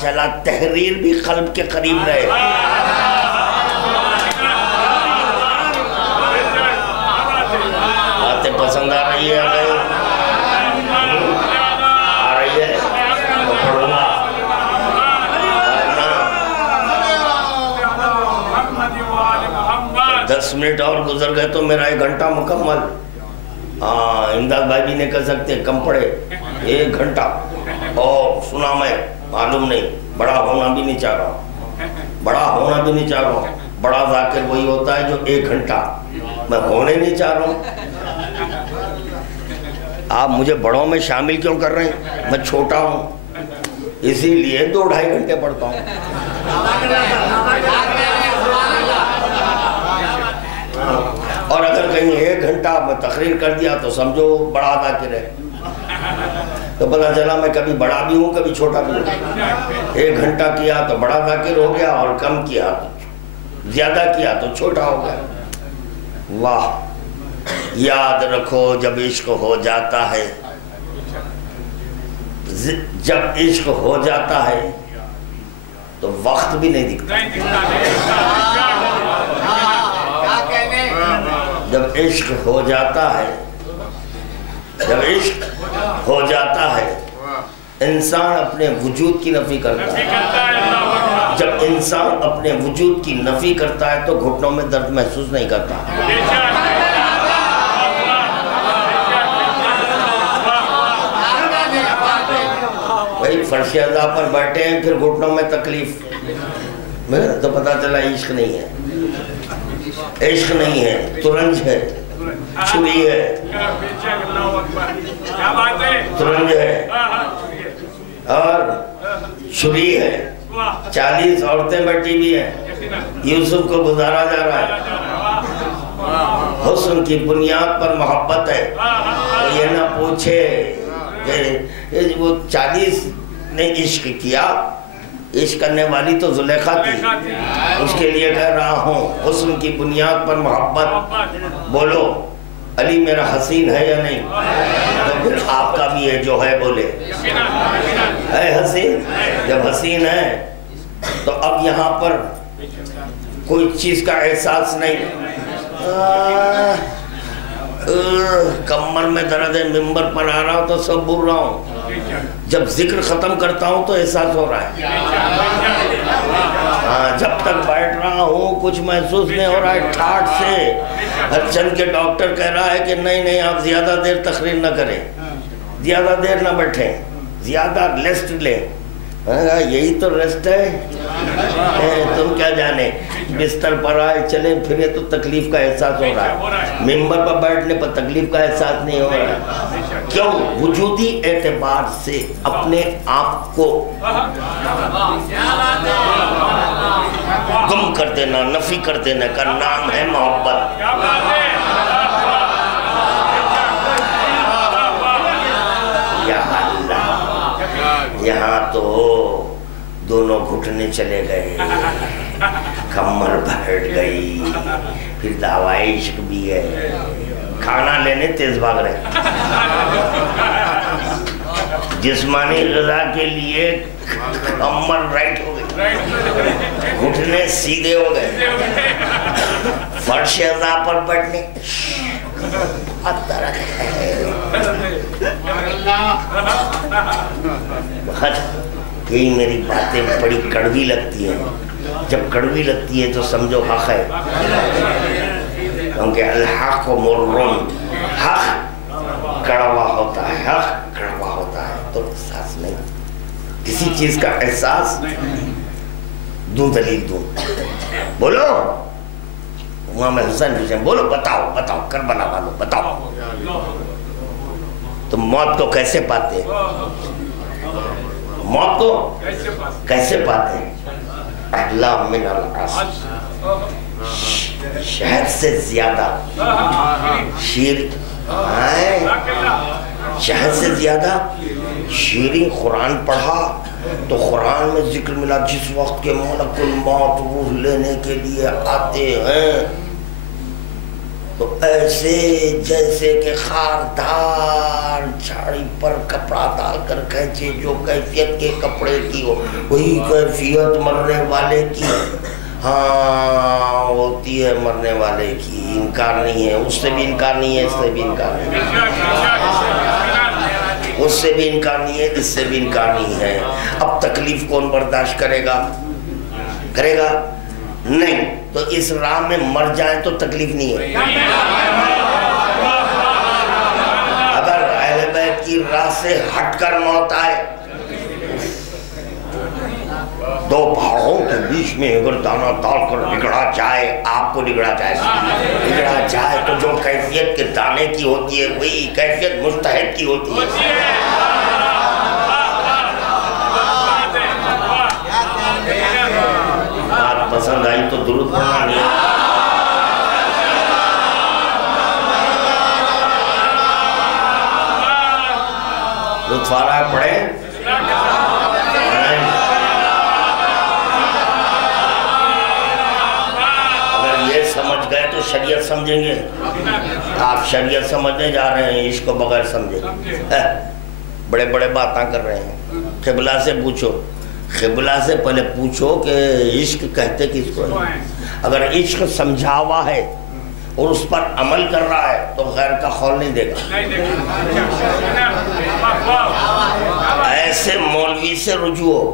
چلا تحریر بھی قلب کے قریب رہے۔ پسند آ رہی ہے؟ آ رہی ہے؟ تو پڑھوں گا۔ 10 منٹ اور گزر گئے تو میرا 1 گھنٹہ مکمل۔ امداد بھائی بھی نہیں کر سکتے، کم پڑے 1 گھنٹہ۔ اور سنا میں معلوم نہیں، بڑا ہونا بھی نہیں چاہ رہا ہوں۔ بڑا ذاکر وہی ہوتا ہے جو 1 گھنٹہ، میں ہونے نہیں چاہ رہا ہوں۔ آپ مجھے بڑوں میں شامل کیوں کر رہے ہیں؟ میں چھوٹا ہوں، اسی لیے 2-2.5 گھنٹے پڑھتا ہوں۔ اور اگر کہیں 1 گھنٹہ میں تقریر کر دیا تو سمجھو بڑا ذاکر ہے۔ تو پتہ چلا میں کبھی بڑا بھی ہوں کبھی چھوٹا بھی ہوں۔ 1 گھنٹہ کیا تو بڑا ذاکر ہو گیا، اور کم کیا زیادہ کیا تو چھوٹا ہو گیا۔ واہ! یاد رکھو جب عشق ہو جاتا ہے، جب عشق ہو جاتا ہے تو وقت بھی نہیں دکھتا۔ جب عشق ہو جاتا ہے انسان اپنے وجود کی نفی کرتا ہے۔ جب انسان اپنے وجود کی نفی کرتا ہے تو گھٹنوں میں درد محسوس نہیں کرتا۔ بھائی فرش اعضاء پر بیٹھے ہیں، پھر گھٹنوں میں تکلیف، تو پتا چلا عشق نہیں ہے، عشق نہیں ہے، ترنج ہے، چھری ہے، ترنج ہے اور چھری ہے۔ 40 عورتیں بیٹھی بھی ہیں، یوسف کو گزارا جا رہا ہے۔ حسن کی بنیاد پر محبت ہے، تو یہ نہ پوچھے کہ وہ 40 نے عشق کیا، عشق کرنے والی تو زلیخا تھی، اس کے لیے کہہ رہا ہوں حسن کی بنیاد پر محبت. بولو علی میرا حسین ہے یا نہیں؟ تو پھر آپ کا بھی ہے جو ہے بولے ہے حسین. جب حسین ہے تو اب یہاں پر کوئی چیز کا احساس نہیں. کمر میں درد ہے، ممبر پر آ رہا ہوں تو سب بول رہا ہوں، جب ذکر ختم کرتا ہوں تو احساس ہو رہا ہے. جب تک بیٹھ رہا ہوں کچھ محسوس نہیں ہو رہا ہے. ٹھاٹ سے چند کے ڈاکٹر کہہ رہا ہے کہ نہیں آپ زیادہ دیر تقریر نہ کریں، زیادہ دیر نہ بیٹھیں، زیادہ ریسٹ لیں. یہی تو ریسٹ ہے. تم کیا جانے، بستر پر آئے چلیں پھرے تو تکلیف کا احساس ہو رہا ہے، ممبر پر بیٹھنے پر تکلیف کا احساس نہیں ہو رہا ہے. کیوں؟ وجودی اعتبار سے اپنے آپ کو گم کر دینا، نفی کر دینا کا نام ہے محبت. یا اللہ، یہاں تو دونوں گھٹنے چلے گئے، کمر بیٹھ گئی، پھر دعوی عشق بھی ہے، کھانا لینے تیز بھاگ رہے، جسمانی غذا کے لیے کمر رائٹ ہو گئی، گھٹنے سیدھے ہو گئے، فرش اعضاء پر بیٹھنے یہی میری باتیں بڑی کڑوی لگتی ہیں. جب کڑوی لگتی ہے تو سمجھو حق ہے، کیونکہ الحق مرن، حق کڑوا ہوتا ہے، حق کڑوا ہوتا ہے. تو احساس نہیں، کسی چیز کا احساس. دوں دلیل دوں، بولو امام حسین پوچھیں، بولو بتاؤ کربلا والو بتاؤ، تم موت کو کیسے پاتے؟ موت کو کیسے پاتے؟ احلا من العسل، شہد سے زیادہ شہد سے زیادہ شیریں. قرآن پڑھا تو قرآن میں ذکر ملا جس وقت کے ملک الموت روح لینے کے لیے آتے ہیں تو ایسے جیسے کہ خاردار جھاڑی پر کپڑا ڈال کر کھینچے، جو کیفیت کے کپڑے کی ہو وہی کیفیت مرنے والے کی ہوتی ہے. مرنے والے کی انکار نہیں ہے، اس سے بھی انکار نہیں ہے، اس سے بھی انکار نہیں ہے، اس سے بھی انکار نہیں ہے، اس سے بھی انکار نہیں ہے. اب تکلیف کون برداشت کرے گا؟ نہیں. تو اس راہ میں مر جائیں تو تکلیف نہیں ہے. اگر اہل بیت کی راہ سے ہٹ کر موت آئے، دو پہاڑوں کے بیچ میں اگر دانا ڈال کر نگڑا جائے، آپ کو نگڑا جائے تو جو کیفیت کے دانے کی ہوتی ہے وہی کیفیت مجتہد کی ہوتی ہے. بات پسند آئی تو درود پڑھنا نہیں. لطف آ رہا ہے پڑھیں. سمجھ گئے تو شریعت سمجھیں گے. آپ شریعت سمجھنے جا رہے ہیں، عشق کو بغیر سمجھے بڑے بڑے باتاں کر رہے ہیں. قبلہ سے پوچھو، قبلہ سے پہلے پوچھو کہ عشق کہتے کس کو ہے. اگر عشق سمجھا ہوا ہے اور اس پر عمل کر رہا ہے تو غیر کا خول نہیں دے گا. ایسے مولوی سے رجوع ہو،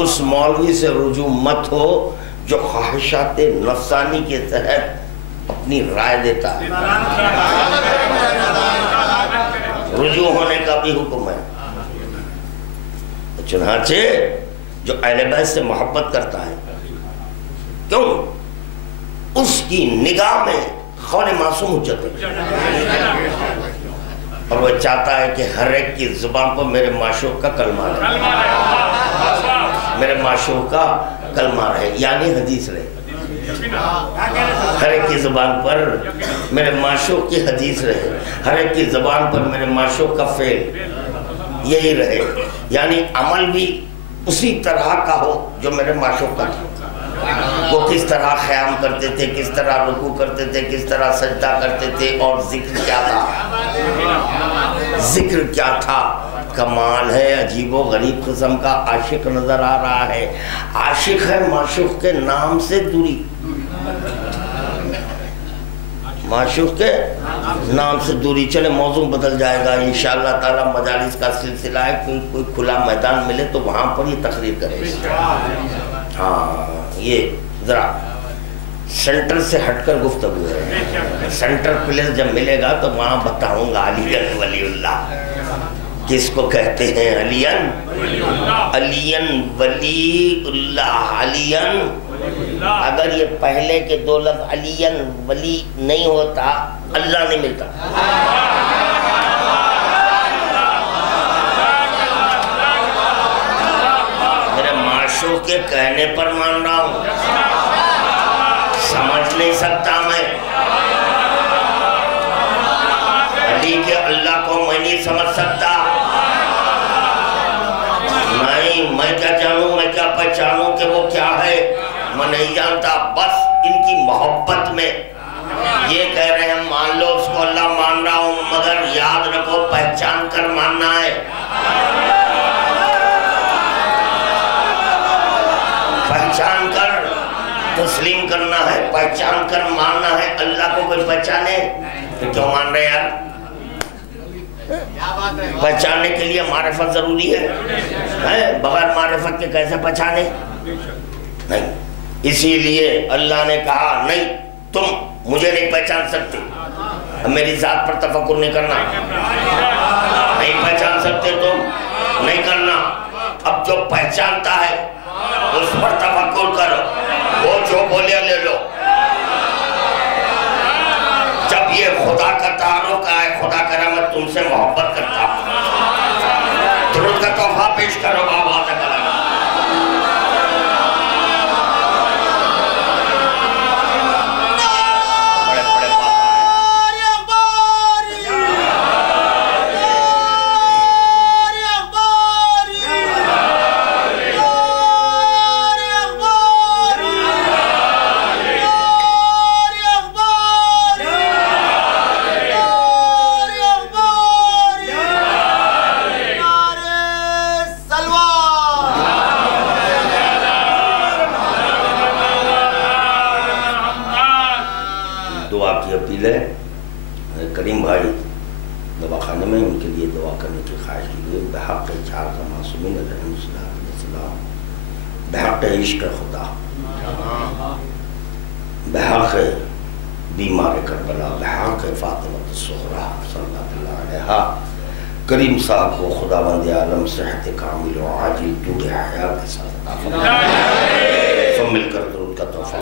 اس مولوی سے رجوع مت ہو جو خواہشات نفسانی کے تحت اپنی رائے دیتا ہے. رجوع ہونے کا بھی حکم ہے. چنانچہ جو اہل بیت سے محبت کرتا ہے، کیوں؟ اس کی نگاہ میں خون معصوم حجت ہے، اور وہ چاہتا ہے کہ ہر ایک کی زبان پر میرے معشوق کا کلمہ رہے، میرے معشوق کا کلمہ رہے، یعنی حدیث رہے. ہر ایک کی زبان پر میرے معشوق کی حدیث رہے، ہر ایک کی زبان پر میرے معشوق کا فعل یہی رہے. یعنی عمل بھی اسی طرح کا ہو جو میرے معشوق کا تھا. وہ کس طرح قیام کرتے تھے, کس طرح رکوع کرتے تھے, کس طرح سجدہ کرتے تھے, اور ذکر کیا تھا, ذکر کیا تھا. کمال ہے, عجیب و غریب قسم کا. عاشق نظر آ رہا ہے, عاشق ہے معشوق کے نام سے دوری, معشوق کے نام سے دوری. چلے موضوع بدل جائے گا انشاءاللہ تعالی. مجالس کا سلسلہ ہے, کوئی کھلا میدان ملے تو وہاں پر یہ تقریر کرے. ہاں, یہ ذرا سینٹر سے ہٹ کر گفتگو ہے. سینٹر پلیس جب ملے گا تو وہاں بتاؤں گا علی ولی اللہ کس کو کہتے ہیں. علین ولی اللہ, علین. اگر یہ پہلے کے دو لفظ علین ولی نہیں ہوتا اللہ نہیں ملتا. میرے معشوق کے کہنے پر مان رہا ہوں, سمجھ نہیں سکتا میں علی کے اللہ کو میں نہیں سمجھ سکتا. نہیں, میں کیا جانوں, میں کیا پہچانوں کہ وہ کیا ہے, میں نہیں جانتا. بس ان کی محبت میں یہ کہہ رہے ہیں مان لو اس کو اللہ مان رہا ہوں, مگر یاد رکھو پہچان کر ماننا ہے. پہچان کر تسلیم کرنا ہے, پہچان کر ماننا ہے. اللہ کو کوئی پہچانے تو کیوں مان رہے یار؟ پہچاننے کے لیے معرفت ضروری ہے, بغیر معرفت کے کیسے پہچانے؟ نہیں. اسی لیے اللہ نے کہا نہیں, تم مجھے نہیں پہچان سکتے. میری ذات پر تفکر نہیں کرنا, نہیں پہچان سکتے تم, نہیں کرنا. اب جو پہچانتا ہے اس پر تفکر کرو, وہ جو بولے لے لو. جب یہ خدا کا تعارف ہے, خدا کرا میں تم سے محبت کرتا ہوں, درود کا تحفہ پیش کرو بابا سے کلام. کریم بھائی دوا خانے میں ان کے لیے دعا کرنے کی خواہش کی گئی. بحق چار معصومین علیہ السلام, بحق عشق خدا, بحق بیمار کربلا, بحق فاطمہ الصغریٰ صلی اللہ علیہ, کریم صاحب کو خدا بند عالم صحت کامل و عاجل دور حیات کے ساتھ عطا فرمائے. سب مل کر درود کا تحفہ.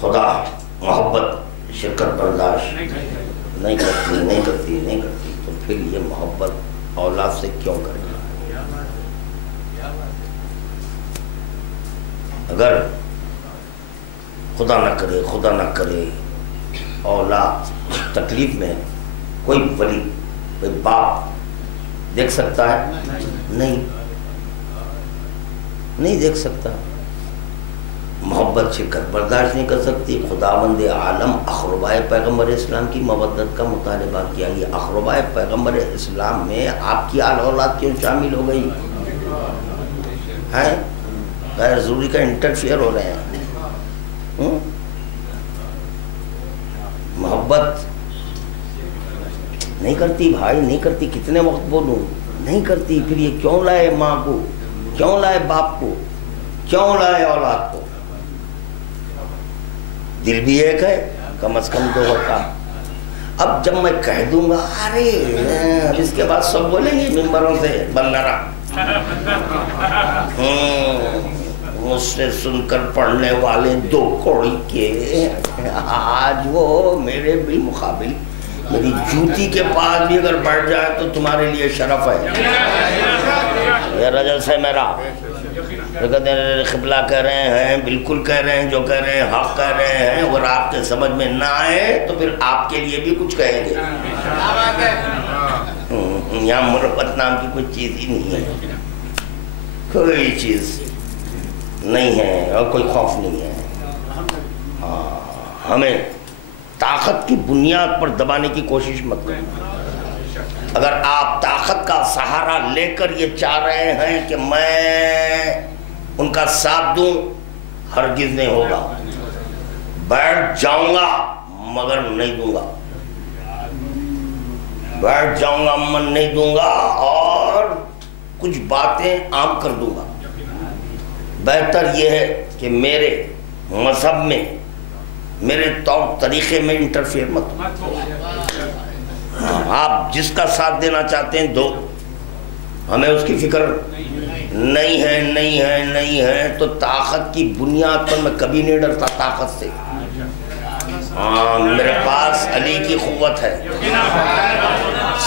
خدا محبت شرکت برداشت نہیں کرتی, تو پھر یہ محبت اولاد سے کیوں کرے گا؟ اگر خدا نہ کرے اولاد تکلیف میں, کوئی ولی کوئی باپ دیکھ سکتا ہے؟ نہیں دیکھ سکتا. محبت شرکت برداشت نہیں کر سکتی. خداوند عالم اقربائے پیغمبر اسلام کی مودت کا مطالبہ کیا. یہ اقربائے پیغمبر اسلام میں آپ کی آل اولاد کیوں شامل ہو گئی ہیں؟ غیر ضروری کا انٹرفیئر ہو رہے ہیں. محبت نہیں کرتی بھائی, نہیں کرتی. کتنے وقت بولوں, نہیں کرتی. پھر یہ کیوں لائے ماں کو, کیوں لائے باپ کو, کیوں لائے اولاد کو؟ دل بھی ایک ہے, کم از کم دو ہوتا. اب جب میں کہہ دوں گا ارے اس کے بعد سب بولیں گے ممبروں سے بلنرا, مجھ سے سن کر پڑھنے والے دو کوڑی کے, آج وہ میرے بھی مقابل میری جوتی کے پاس بھی اگر بیٹھ جائے تو تمہارے لیے شرف ہے. یہ رجل سے میرا کہتے ہیں قبلہ کہہ رہے ہیں، بالکل کہہ رہے ہیں، جو کہہ رہے ہیں حق کہہ رہے ہیں، اور آپ کے سمجھ میں نہ آئے تو پھر آپ کے لیے بھی کچھ کہیں گے۔ یہاں مربت نام کی کوئی چیز ہی نہیں ہے، کوئی چیز نہیں ہے اور کوئی خوف نہیں ہے۔ ہمیں طاقت کی بنیاد پر دبانے کی کوشش مت کریں۔ اگر آپ طاقت کا سہارا لے کر یہ چاہ رہے ہیں کہ میں ان کا ساتھ دوں، ہرگز نہیں ہوگا۔ بیٹھ جاؤں گا مگر نہیں دوں گا، بیٹھ جاؤں گا من نہیں دوں گا، اور کچھ باتیں عام کر دوں گا۔ بہتر یہ ہے کہ میرے مذہب میں، میرے طور طریقے میں انٹرفیئر مت ہو۔ آپ جس کا ساتھ دینا چاہتے ہیں دو، ہمیں اس کی فکر نہیں ہے، نہیں ہے، نہیں ہے۔ تو طاقت کی بنیاد پر میں کبھی نہیں ڈرتا طاقت سے۔ میرے پاس علی کی قوت ہے،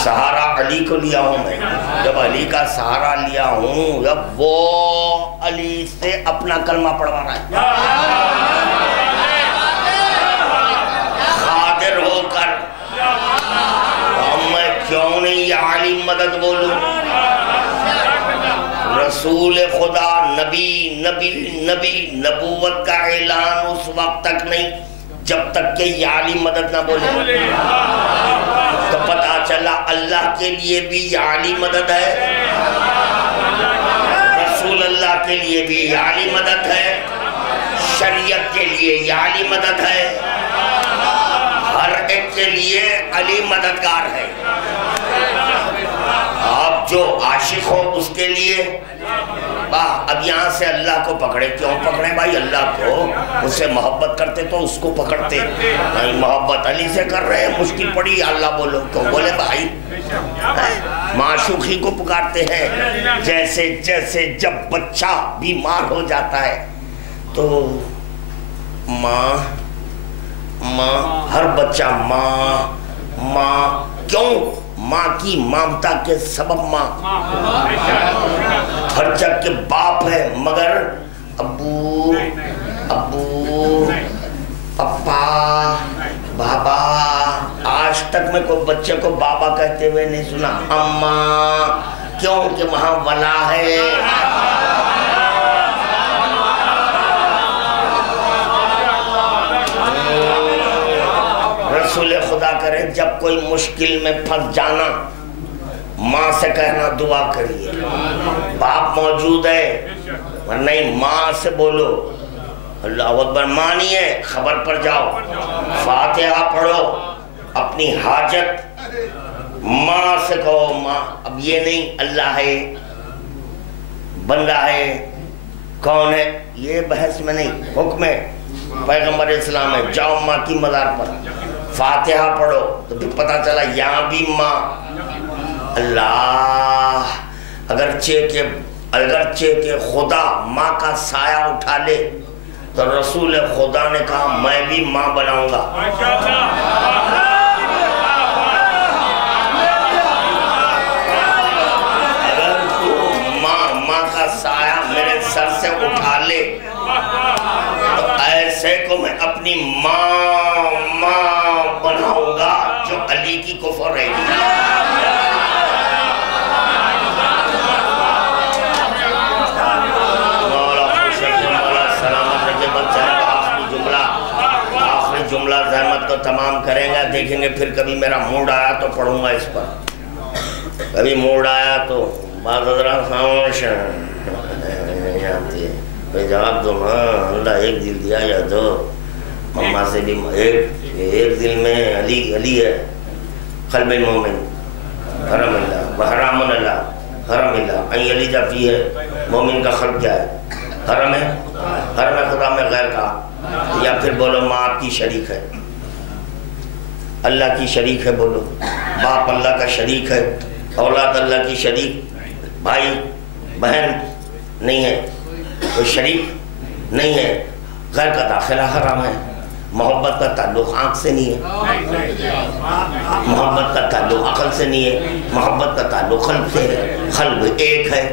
سہارا علی کو لیا ہوں میں۔ جب علی کا سہارا لیا ہوں، جب وہ علی سے اپنا کلمہ پڑھوا رہا ہے، قادر ہو کر، میں کیوں نہیں یہ علی مدد بولوں؟ رسول خدا، نبی نبوت کا اعلان اس وقت تک نہیں جب تک کہ یہ علی مدد نہ بولے۔ تو پتہ چلا اللہ کے لیے بھی یہ علی مدد ہے، رسول اللہ کے لیے بھی یہ علی مدد ہے، شریعت کے لیے یہ علی مدد ہے، ہر ایک کے لیے علی مددگار ہے۔ آپ جو عاشق ہو اس کے لیے اب یہاں سے اللہ کو پکڑے، کیوں پکڑے بھائی؟ اللہ کو، اس سے محبت کرتے تو اس کو پکڑتے، نہیں محبت علی سے کر رہے ہیں، مشکل پڑی اللہ بولو تو بولے بھائی۔ معشوقی کو پکارتے ہیں، جیسے جب بچہ بیمار ہو جاتا ہے تو ماں، ہر بچہ ماں، کیوں؟ ماں کی ممتا کے سبب ماں، ہر جگ کے باپ ہے، مگر ابو، پپا، بابا، آج تک میں کوئی بچے کو بابا کہتے ہوئے نہیں سنا۔ اماں، کیوں کہ وہاں ولا ہے۔ رسول خدا کرے جب کوئی مشکل میں پھنس جانا، ماں سے کہنا دعا کریے، باپ موجود ہے، نہیں ماں سے بولو اللہ اکبر، ماں نہیں ہے خبر پر جاؤ، فاتحہ پڑھو، اپنی حاجت ماں سے کہو۔ ماں، اب یہ نہیں اللہ ہے، بندہ ہے، کون ہے، یہ بحث میں نہیں، حکم ہے پیغمبر اسلام ہے، جاؤ ماں کی مزار پر فاتحہ پڑھو۔ تو پھر پتہ چلا یہاں بھی ماں، اللہ، اگرچہ کہ خدا ماں کا سایہ اٹھا لے تو رسول خدا نے کہا میں بھی ماں بناؤں گا۔ اگر تو ماں کا سایہ میرے سر سے اٹھا لے تو ایسے کو میں اپنی ماں بناؤں گا جو علی کی کفر ہے۔ جملہ زحمت کو تمام کریں گا، دیکھیں گے پھر کبھی میرا موڈ آیا تو پڑھوں گا اس پر، کبھی موڈ آیا تو بعض حضرات خاموش ہیں، جواب دو ماں، اللہ ایک دل دیا یا دو، ماں سے بھی ایک دل میں علی ہے، قلب المومن حرم اللہ وحرام اللہ حرم اللہ، این علی جب بھی ہے مومن کا قلب کیا ہے؟ حرم ہے، حرم خدا میں غیر کا، یا پھر بولو ماں آپ کی شریک ہے، اللہ کی شریک ہے، بولو باپ اللہ کا شریک ہے، اولاد اللہ کی شریک، بھائی بہن نہیں ہے، کوئی شریک نہیں ہے، غیر کا داخلہ حرام ہے، محبت کا تعلق آنکھ سے نہیں ہے، محبت کا تعلق عقل سے نہیں ہے، محبت کا تعلق قلب سے ہے۔ قلب ایک ہے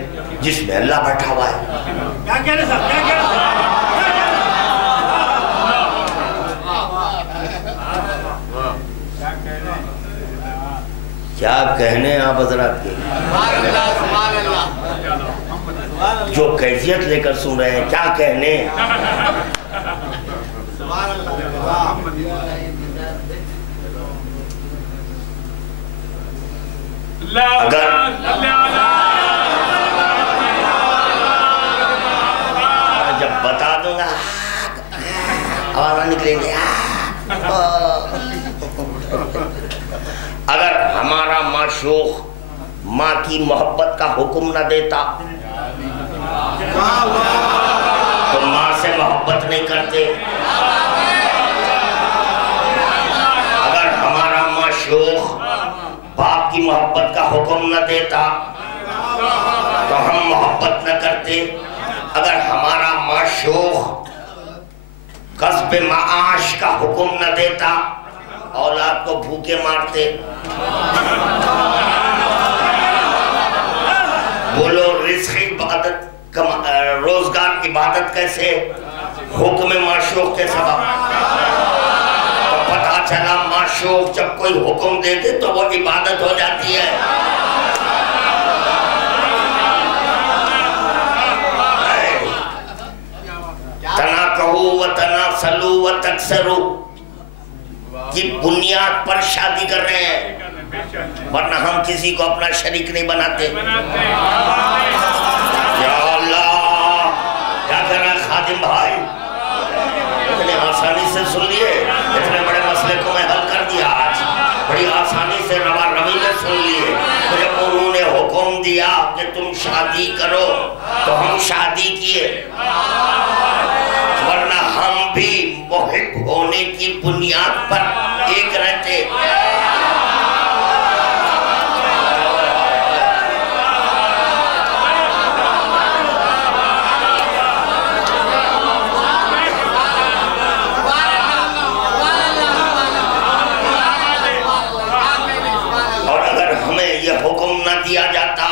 جس میں اللہ بیٹھا ہوا ہے۔ کیا کہنے آپ حضرات کے، جو کیفیت لے کر سن رہے ہیں، کیا کہنے۔ اگر جب بتا دوں گا آواز نکلیں گے، اگر ہمارا معشوق ماں کی محبت کا حکم نہ دیتا تو ماں سے محبت نہیں کرتے، اگر ہمارا معشوق باپ کی محبت کا حکم نہ دیتا تو ہم محبت نہ کرتے، اگر ہمارا معشوق کسب معاش کا حکم نہ دیتا اولاد کو بھوکے مارتے۔ بولو رزق عبادت، روزگار عبادت کیسے؟ حکم معشوق کے سبب۔ تو پتہ چلا معشوق جب کوئی حکم دے دے تو وہ عبادت ہو جاتی ہے۔ تناکحوا وتناسلوا وتکسروا کی بنیاد پر شادی کر رہے ہیں، ورنہ ہم کسی کو اپنا شریک نہیں بناتے۔ یا اللہ، کیا کر رہا ہے خادم بھائی؟ اتنے آسانی سے سن لیے، اتنے بڑے مسئلے کو میں حل کر دیا آج، بڑی آسانی سے روا روی میں سن لیے۔ جب انہوں نے حکم دیا کہ تم شادی کرو تو ہم شادی کیے، ورنہ ہم بھی محب ہونے کی بنیاد پر ایک رہتے۔ اور اگر ہمیں یہ حکم نہ دیا جاتا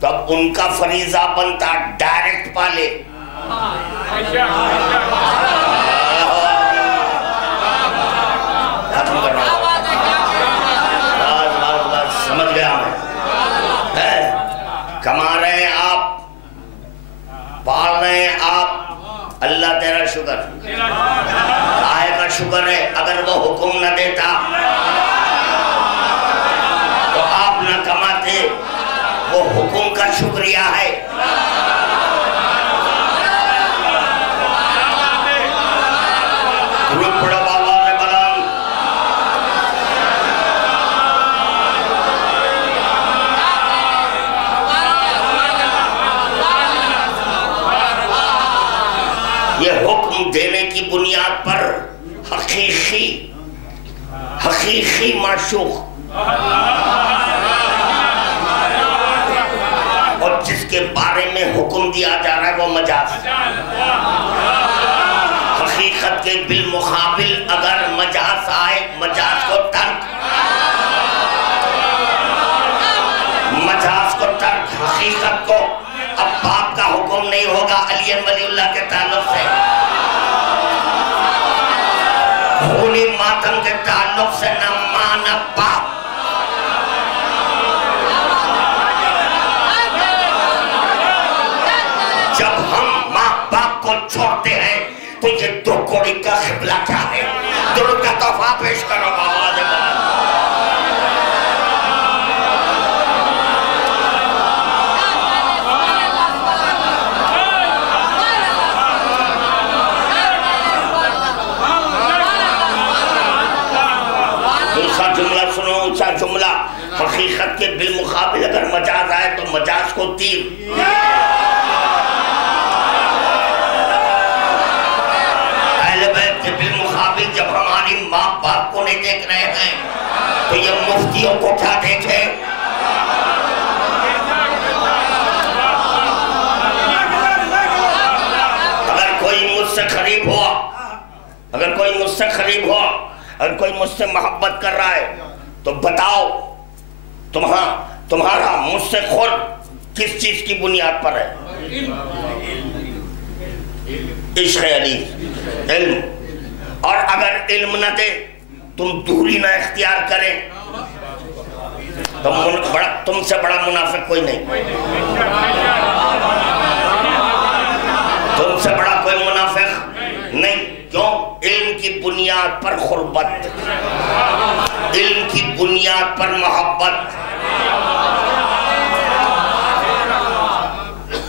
تو اب ان کا فریضہ بنتا ڈائریکٹ پالے۔ سمجھ گیا میں، کما رہے ہیں آپ، پال رہے ہیں آپ، اللہ تیرا شکر، آئے کا شکر ہے۔ اگر وہ حکم نہ دیتا تو آپ نہ کماتے، وہ حکم کا شکریہ ہے۔ یہ حکم دینے کی بنیاد پر حقیقی معشوق اور جس کے بارے میں حکم دیا جا رہا ہے وہ مجاز۔ حقیقت کے بالمقابل اگر مجاز آئے، مجاز کو ترک، مجاز کو ترک، حقیقت کو۔ اب باپ کا حکم نہیں ہوگا علی ولی اللہ کے تعلق سے، خونی ماتم کے تعلق سے، نہ ماں نہ باپ۔ جب ہم ماں باپ کو چھوڑتے ہیں تو یہ دو کوڑی کا قبلہ کیا ہے؟ درود کا تحفہ پیش کرو آواز بلند۔ اونچا جملہ، حقیقت کے بالمقابل اگر مجاز آئے تو مجاز کو تیر۔ اہل بیت کے بالمقابل جب ہماری ماں باپ کو نہیں دیکھ رہے ہیں تو یہ مفتیوں کو کیا دیکھے؟ اگر کوئی مجھ سے قریب ہوا، اگر اگر کوئی مجھ سے محبت کر رہا ہے تو بتاؤ تمہارا مجھ سے خود کس چیز کی بنیاد پر ہے؟ عشق علی، علم. اور اگر علم نہ دے، تم دوری نہ اختیار کریں، تم سے بڑا منافق کوئی نہیں. تم سے بڑا کوئی منافق نہیں. کیوں؟ علم کی بنیاد پر قربت، علم کی بنیاد پر محبت.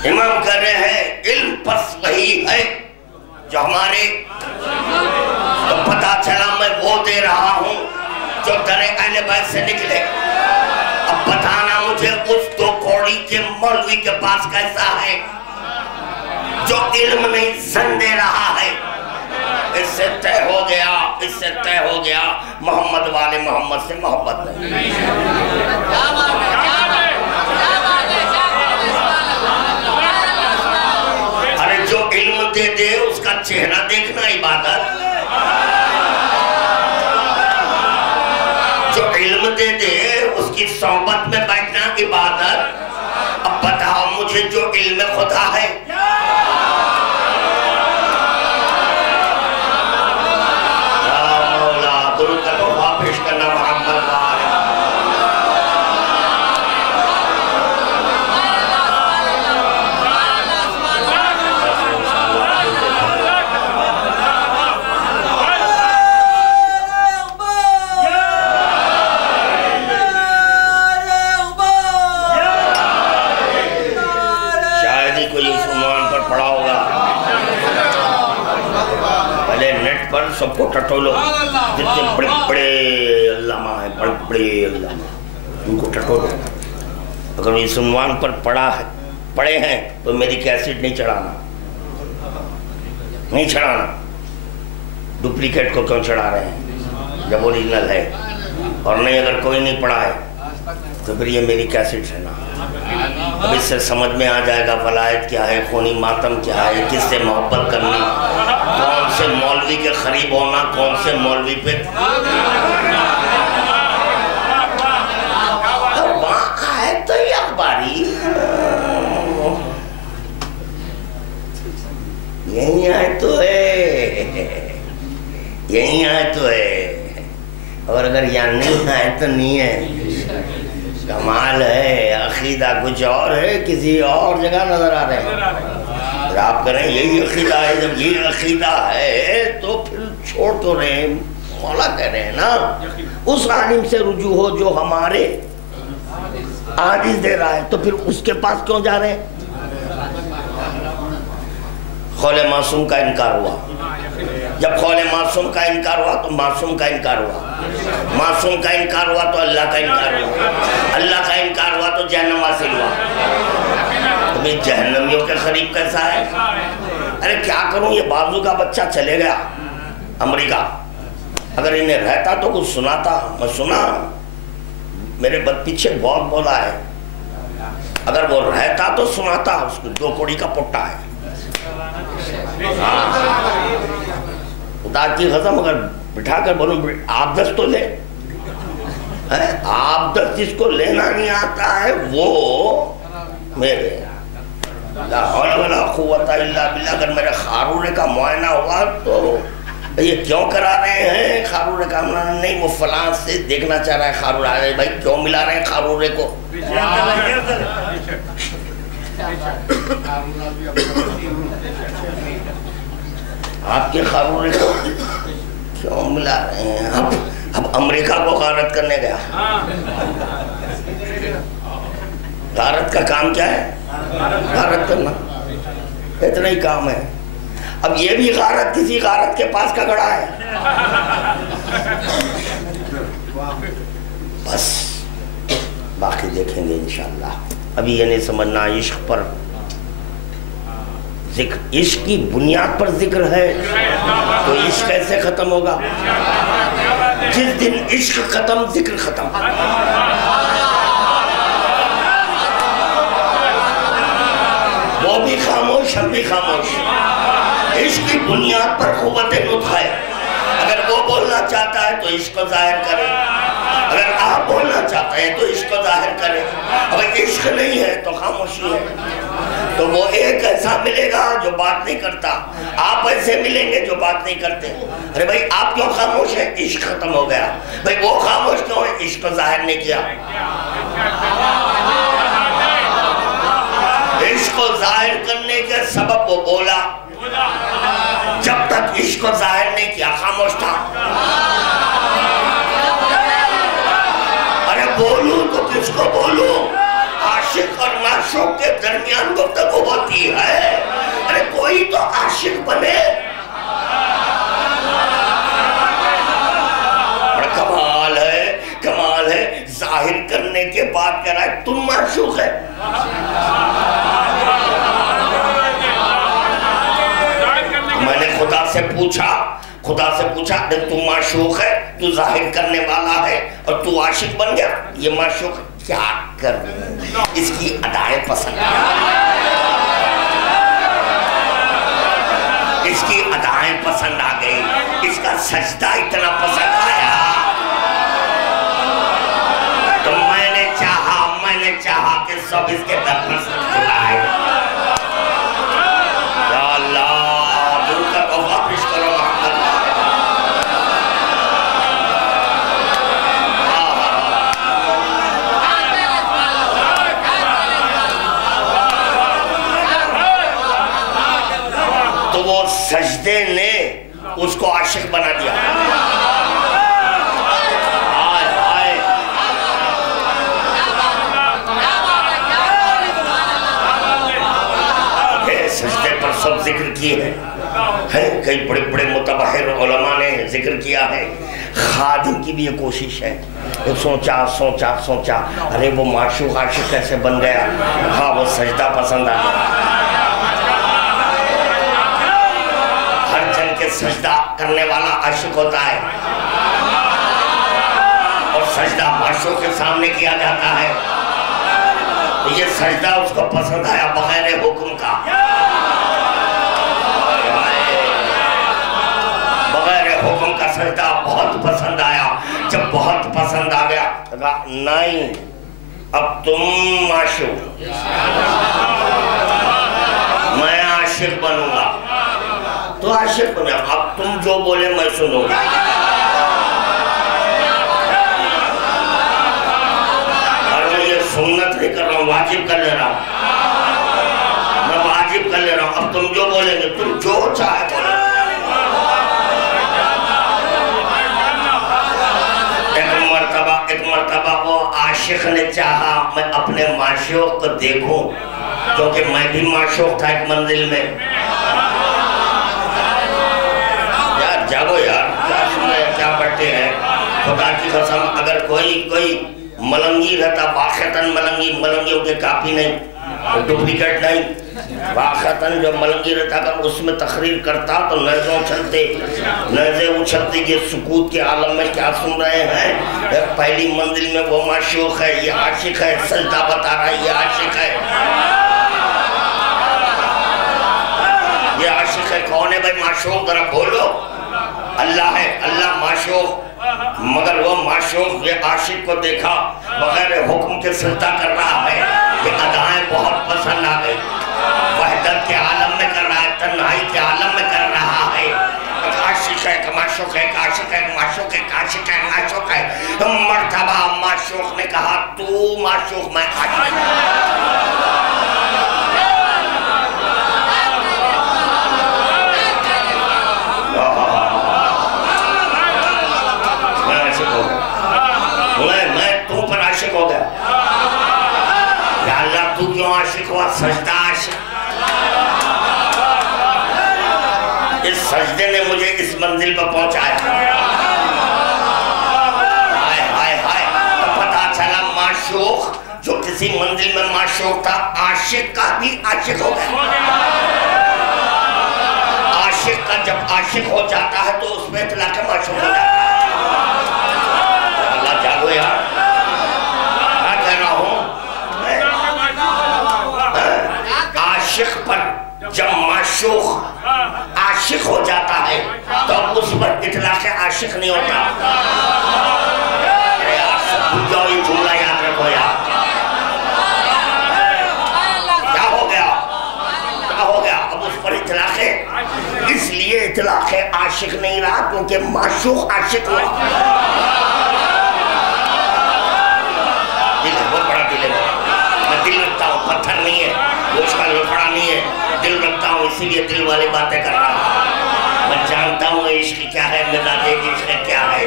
امام کہہ رہے ہیں علم پس وہی ہے جو ہمارے، تو پتا چلا میں وہ دے رہا ہوں جو در اہل بیت سے نکلے. اب بتانا مجھے اس دو کوڑی کے مولوی کے پاس کیسا ہے جو علم نہیں زن دے رہا ہے. اس سے طے ہو گیا محمد والے محمد سے محبت نہیں. ارے جو علم دے دے اس کا چہرہ دیکھنا عبادت، جو علم دے دے اس کی صحبت میں بیٹھنا عبادت. اب بتاؤ مجھے جو علم خدا ہے، سب کو ٹٹولو، جتنے بڑے بڑے علامہ ہیں، بڑے بڑے علامہ، ان کو ٹٹولو. اگر اس عنوان پر پڑھے ہیں تو میری کیسٹ نہیں چڑھانا. ڈپلیکیٹ کو کیوں چڑھا رہے ہیں جب اوریجنل ہے؟ اور نہیں، اگر کوئی نہیں پڑھا ہے تو پھر یہ میری کیسٹ ہے نا. اب اس سے سمجھ میں آ جائے گا ولایت کیا ہے، خونی ماتم کیا ہے، کس سے محبت کرنا، کون سے مولوی کے قریب ہونا، کون سے مولوی پہ. وہاں آئے تو یہ اخباری، یہیں آئے تو ہے، اور اگر یہاں نہیں آئے تو نہیں ہے. کمال ہے. عقیدہ کچھ اور ہے، کسی اور جگہ نظر آ رہے ہیں. آپ کریں یہی عقیدہ ہے. جب یہ عقیدہ ہے تو پھر چھوڑ تو رہے ہیں. مولا کہہ رہے ہیں نا اس عالم سے رجوع ہو جو ہمارے حدیث دے رہا ہے، تو پھر اس کے پاس کیوں جا رہے ہیں؟ قول معصوم کا انکار ہوا. جب قول معصوم کا انکار ہوا تو معصوم کا انکار ہوا. معصوم کا انکار ہوا تو اللہ کا انکار ہوا. اللہ کا انکار ہوا تو جہنم حاصل ہوا. تو بھی جہنمیوں کے قریب کیسا ہے؟ ارے کیا کروں، یہ بازو کا بچہ چلے گیا امریکہ. اگر انہیں رہتا تو کچھ سناتا. میں سنا، میرے پیچھے بہت بولا ہے. اگر وہ رہتا تو سناتا. اس کو 2 کوڑی کا پٹا ہے. خدا کی قسم اگر بٹھا کر بولوں آپ دست تو لے، آپ دست جس کو لینا نہیں آتا ہے وہ میرے لا حول ولا قوت الا باللہ. اگر میرے خارورے کا معائنہ ہوا تو یہ کیوں کرا رہے ہیں خارورے کا؟ نہیں، وہ فلاں سے دیکھنا چاہ رہا ہے خارورے. بھائی کیوں ملا رہے ہیں خارورے کو؟ آپ کے خارورے کو کیوں ملا رہے ہیں؟ اب امریکہ کو غارت کرنے گیا. غارت کا کام کیا ہے؟ غارت کرنا، اتنا ہی کام ہے. اب یہ بھی غارت کسی غارت کے پاس کا گڑا ہے. بس باقی دیکھیں گے انشاءاللہ. ابھی یہ نہیں سمجھنا عشق پر ذکر، عشق کی بنیاد پر ذکر ہے تو عشق کیسے ختم ہوگا؟ جس دن عشق ختم ذکر ختم. وہ بھی خاموش، ہم بھی خاموش. عشق کی بنیاد پر قوت نطق ہے. اگر وہ بولنا چاہتا ہے تو عشق کو ظاہر کرے، اگر آپ بولنا چاہتے ہیں تو عشق کو ظاہر کرے، اگر عشق نہیں ہے تو خاموشی ہے۔ تو وہ ایک ایسا ملے گا جو بات نہیں کرتا، آپ ایسے ملیں گے جو بات نہیں کرتے۔ ارے بھائی آپ کیوں خاموش ہیں؟ عشق ختم ہو گیا۔ بھائی وہ خاموش کیوں ہے؟ عشق کو ظاہر نہیں کیا۔ عشق کو ظاہر کرنے کے سبب وہ بولا، جب تک عشق کو ظاہر نہیں کیا خاموش تھا۔ ارے بولوں تو کس کو بولوں؟ عاشق اور معشوق کے درمیان گفتگو ہوتی ہے، ارے کوئی تو عاشق بنے۔ اور کمال ہے، کمال ہے، ظاہر کرنے کے بعد کہہ رہا ہے تم معشوق ہے۔ میں نے خدا سے پوچھا تو معشوق ہے، تو ظاہر کرنے والا ہے اور تو عاشق بن گیا، یہ معشوق کیا کروں؟ اس کی ادائیں پسند اس کی ادائیں پسند آ گئی، اس کا سجدہ اتنا پسند آیا تو میں نے چاہا کہ سب اس کے در پر سب چلائے۔ یا اللہ برکت و واپس کرو محمد۔ تو وہ سجدے نے اس کو عاشق بنا دیا۔ سجدے پر سب ذکر کیے ہیں، کئی بڑے بڑے متبحر علماء نے ذکر کیا ہے۔ خادم کی بھی یہ کوشش ہے، سوچا ارے وہ معشوق عاشق کیسے بن گیا؟ ہاں وہ سجدہ پسند آ گیا۔ ہر جن کے سجدہ کرنے والا عاشق ہوتا ہے اور سجدہ معشوق کے سامنے کیا جاتا ہے تو یہ سجدہ اس کو پسند آیا بغیر حکم کا، بغیر حکم کا سجدہ بہت پسند آیا۔ جب بہت پسند آ گیا کہا نہیں اب تم معشوق، میں عاشق بنوں گا۔ تو عاشق بنے، اب تم جو بولے میں سنوں گا۔ اور میں یہ سنت نہیں کر رہا ہوں، واجب کر لے رہا ہوں، میں واجب کر لے رہا ہوں۔ اب تم جو بولیں گے، تم جو چاہے بولے۔ ایک مرتبہ وہ عاشق نے چاہا میں اپنے معشوق کو دیکھوں، کیونکہ میں بھی معشوق تھا ایک منزل میں۔ یار جاگو یار، کیا سن رہے ہیں، کیا پڑھتے ہیں؟ خدا کی قسم اگر کوئی ملنگی رہتا، واقعتاً ملنگیوں کے کاپی نہیں، ڈپلیکیٹ نہیں، واقعتاً جو ملنگی رہتا اگر اس میں تقریر کرتا تو نیزے اچھلتے یہ سکوت کے عالم میں کیا سن رہے ہیں؟ پہلی منزل میں وہ معشوق ہے، یہ عاشق ہے، سجدہ بتا رہا ہے یہ عاشق ہے، یہ عاشق ہے۔ کون ہے بھائی معشوق؟ ذرا بولو۔ اللہ ہے، اللہ معشوق۔ مگر وہ معشوق یہ عاشق کو دیکھا بغیر حکم کے سجدہ کر رہا ہے، یہ ادائیں بہت پسند آ گئی، وحدت کے عالم میں کر رہا ہے، تنہائی کے عالم میں کر رہا ہے۔ ایک عاشق ہے، ایک معشوق ہے، ایک عاشق ہے، ایک معشوق ہے، ایک عاشق ہے، معشوق ہے۔ مرتبہ معشوق نے کہا تو معشوق میں عاشق۔ میں تو پر عاشق ہو گیا۔ یا اللہ تو کیوں عاشق ہوا؟ سجدہ عاشق۔ اس سجدے نے مجھے اس منزل پر پہنچایا۔ ہائے تو پتا چلا معشوق جو کسی منزل میں معشوق تھا عاشق کا بھی عاشق ہو گیا۔ عاشق کا جب عاشق ہو جاتا ہے تو اس میں اطلاق معشوق ہو جاتا ہے۔ اللہ جاگو یار، میں کہہ رہا ہوں عاشق پر جب معشوق عاشق ہو جاتا ہے تو اس پر اطلاق عاشق نہیں ہوتا. یار سب بھول جاؤ، یہ جملہ یاد رکھو یار. کیا ہو گیا؟ کیا ہو گیا؟ اب اس پر اطلاق ہے، اس لیے اطلاق عاشق نہیں رہا کیونکہ معشوق عاشق ہوا. دل ہے، بہت بڑا دل ہے. میں دل رکھتا ہوں، پتھر نہیں ہے، وہ اس کا لفڑا نہیں ہے. دل رکھتا ہوں، اسی لیے دل والی باتیں کر رہا ہوں. میں جانتا ہوں عشق کیا ہے، مزاج عشق کیا ہے.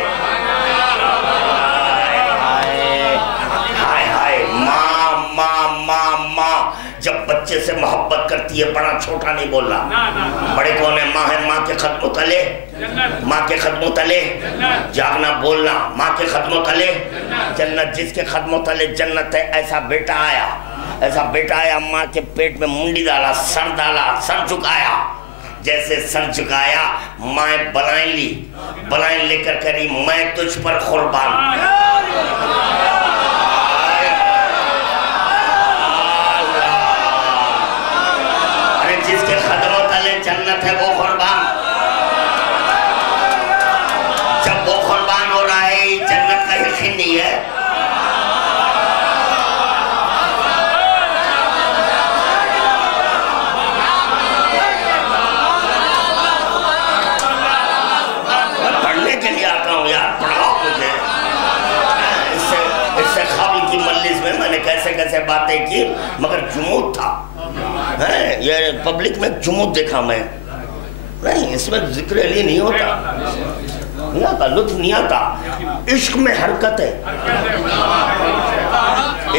ہائے ہائے ماں ماں ماں ماں جب بچے سے محبت کرتی ہے، بڑا چھوٹا نہیں بول رہا. بڑے کون ہیں؟ ماں ہے. ماں کے قدموں تلے، ماں کے قدموں تلے جاگنا بولنا، ماں کے قدموں تلے جنت. جس کے قدموں تلے جنت ہے، ایسا بیٹا آیا، ایسا بیٹا آیا. ماں کے پیٹ میں منڈی ڈالا، سر ڈالا، سر جھکایا. جیسے سر جھکایا، ماں بلائیں لی، بلائیں لے کر کری میں تجھ پر قربان. جس کے قدموں تلے جنت ہے وہ قربان. جب وہ قربان ہو رہا ہے، جنت کا یقین نہیں ہے. میں پڑھنے کے لیے آتا ہوں یار، پڑھاؤ مجھے. اس سے قبل کی مجلس میں نے کیسے کیسے باتیں کی، مگر جمود تھا. یہ پبلک میں جمود دیکھا میں. نہیں، اس میں ذکر علی نہیں ہوتا، نہیں آتا، لطف نہیں آتا. عشق میں حرکت ہے،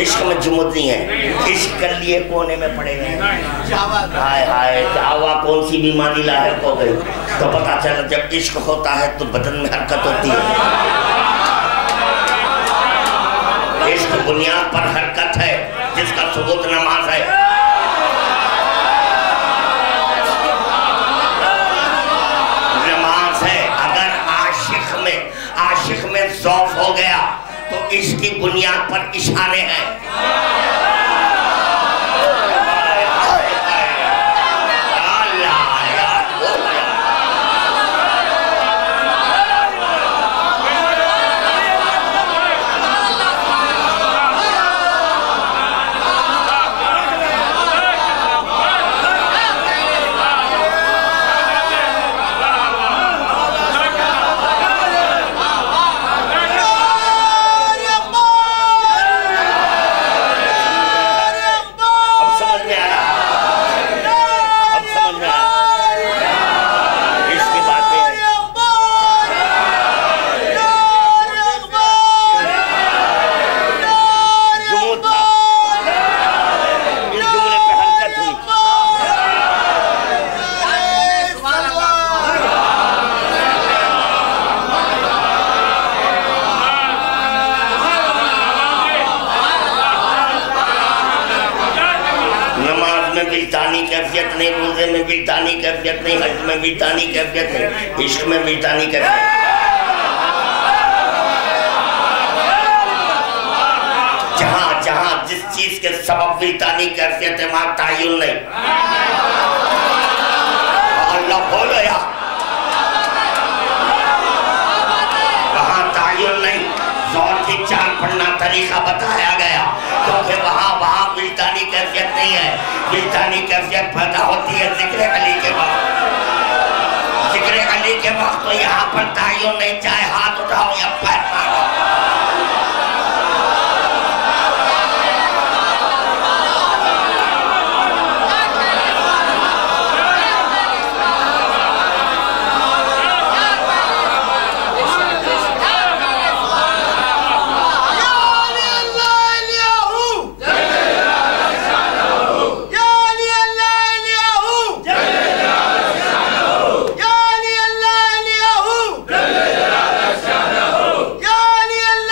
عشق میں جمود نہیں ہے. عشق کر لیے کونے میں پڑے گئے. ہائے ہائے دعوا کون سی بیماری لاحق ہو گئی. تو پتا چلا جب عشق ہوتا ہے تو بدن میں حرکت ہوتی ہے. عشق بنیاد پر حرکت ہے جس کا ثبوت نماز ہے. عاشق میں ذوف ہو گیا تو اس کی بنیاد پر اشارے ہیں. کیفیت نہیں، روزے میں وجدانی کیفیت نہیں، حج میں وجدانی کیفیت نہیں، عشق میں وجدانی کیفیت. جہاں جہاں جس چیز کے سبب وجدانی کیفیت ہے وہاں تعین نہیں. اللہ بولو یا وہاں تعین نہیں. زور کی چار پڑھنا طریقہ بتایا گیا کیونکہ وہاں وجدانی کیفیت نہیں ہے. وجدانی کیفیت پیدا ہوتی ہے ذکر علی کے وقت. ذکر علی کے وقت تو یہاں پر تعین نہیں، چاہے ہاتھ اٹھاؤ یا پیر مارو. یا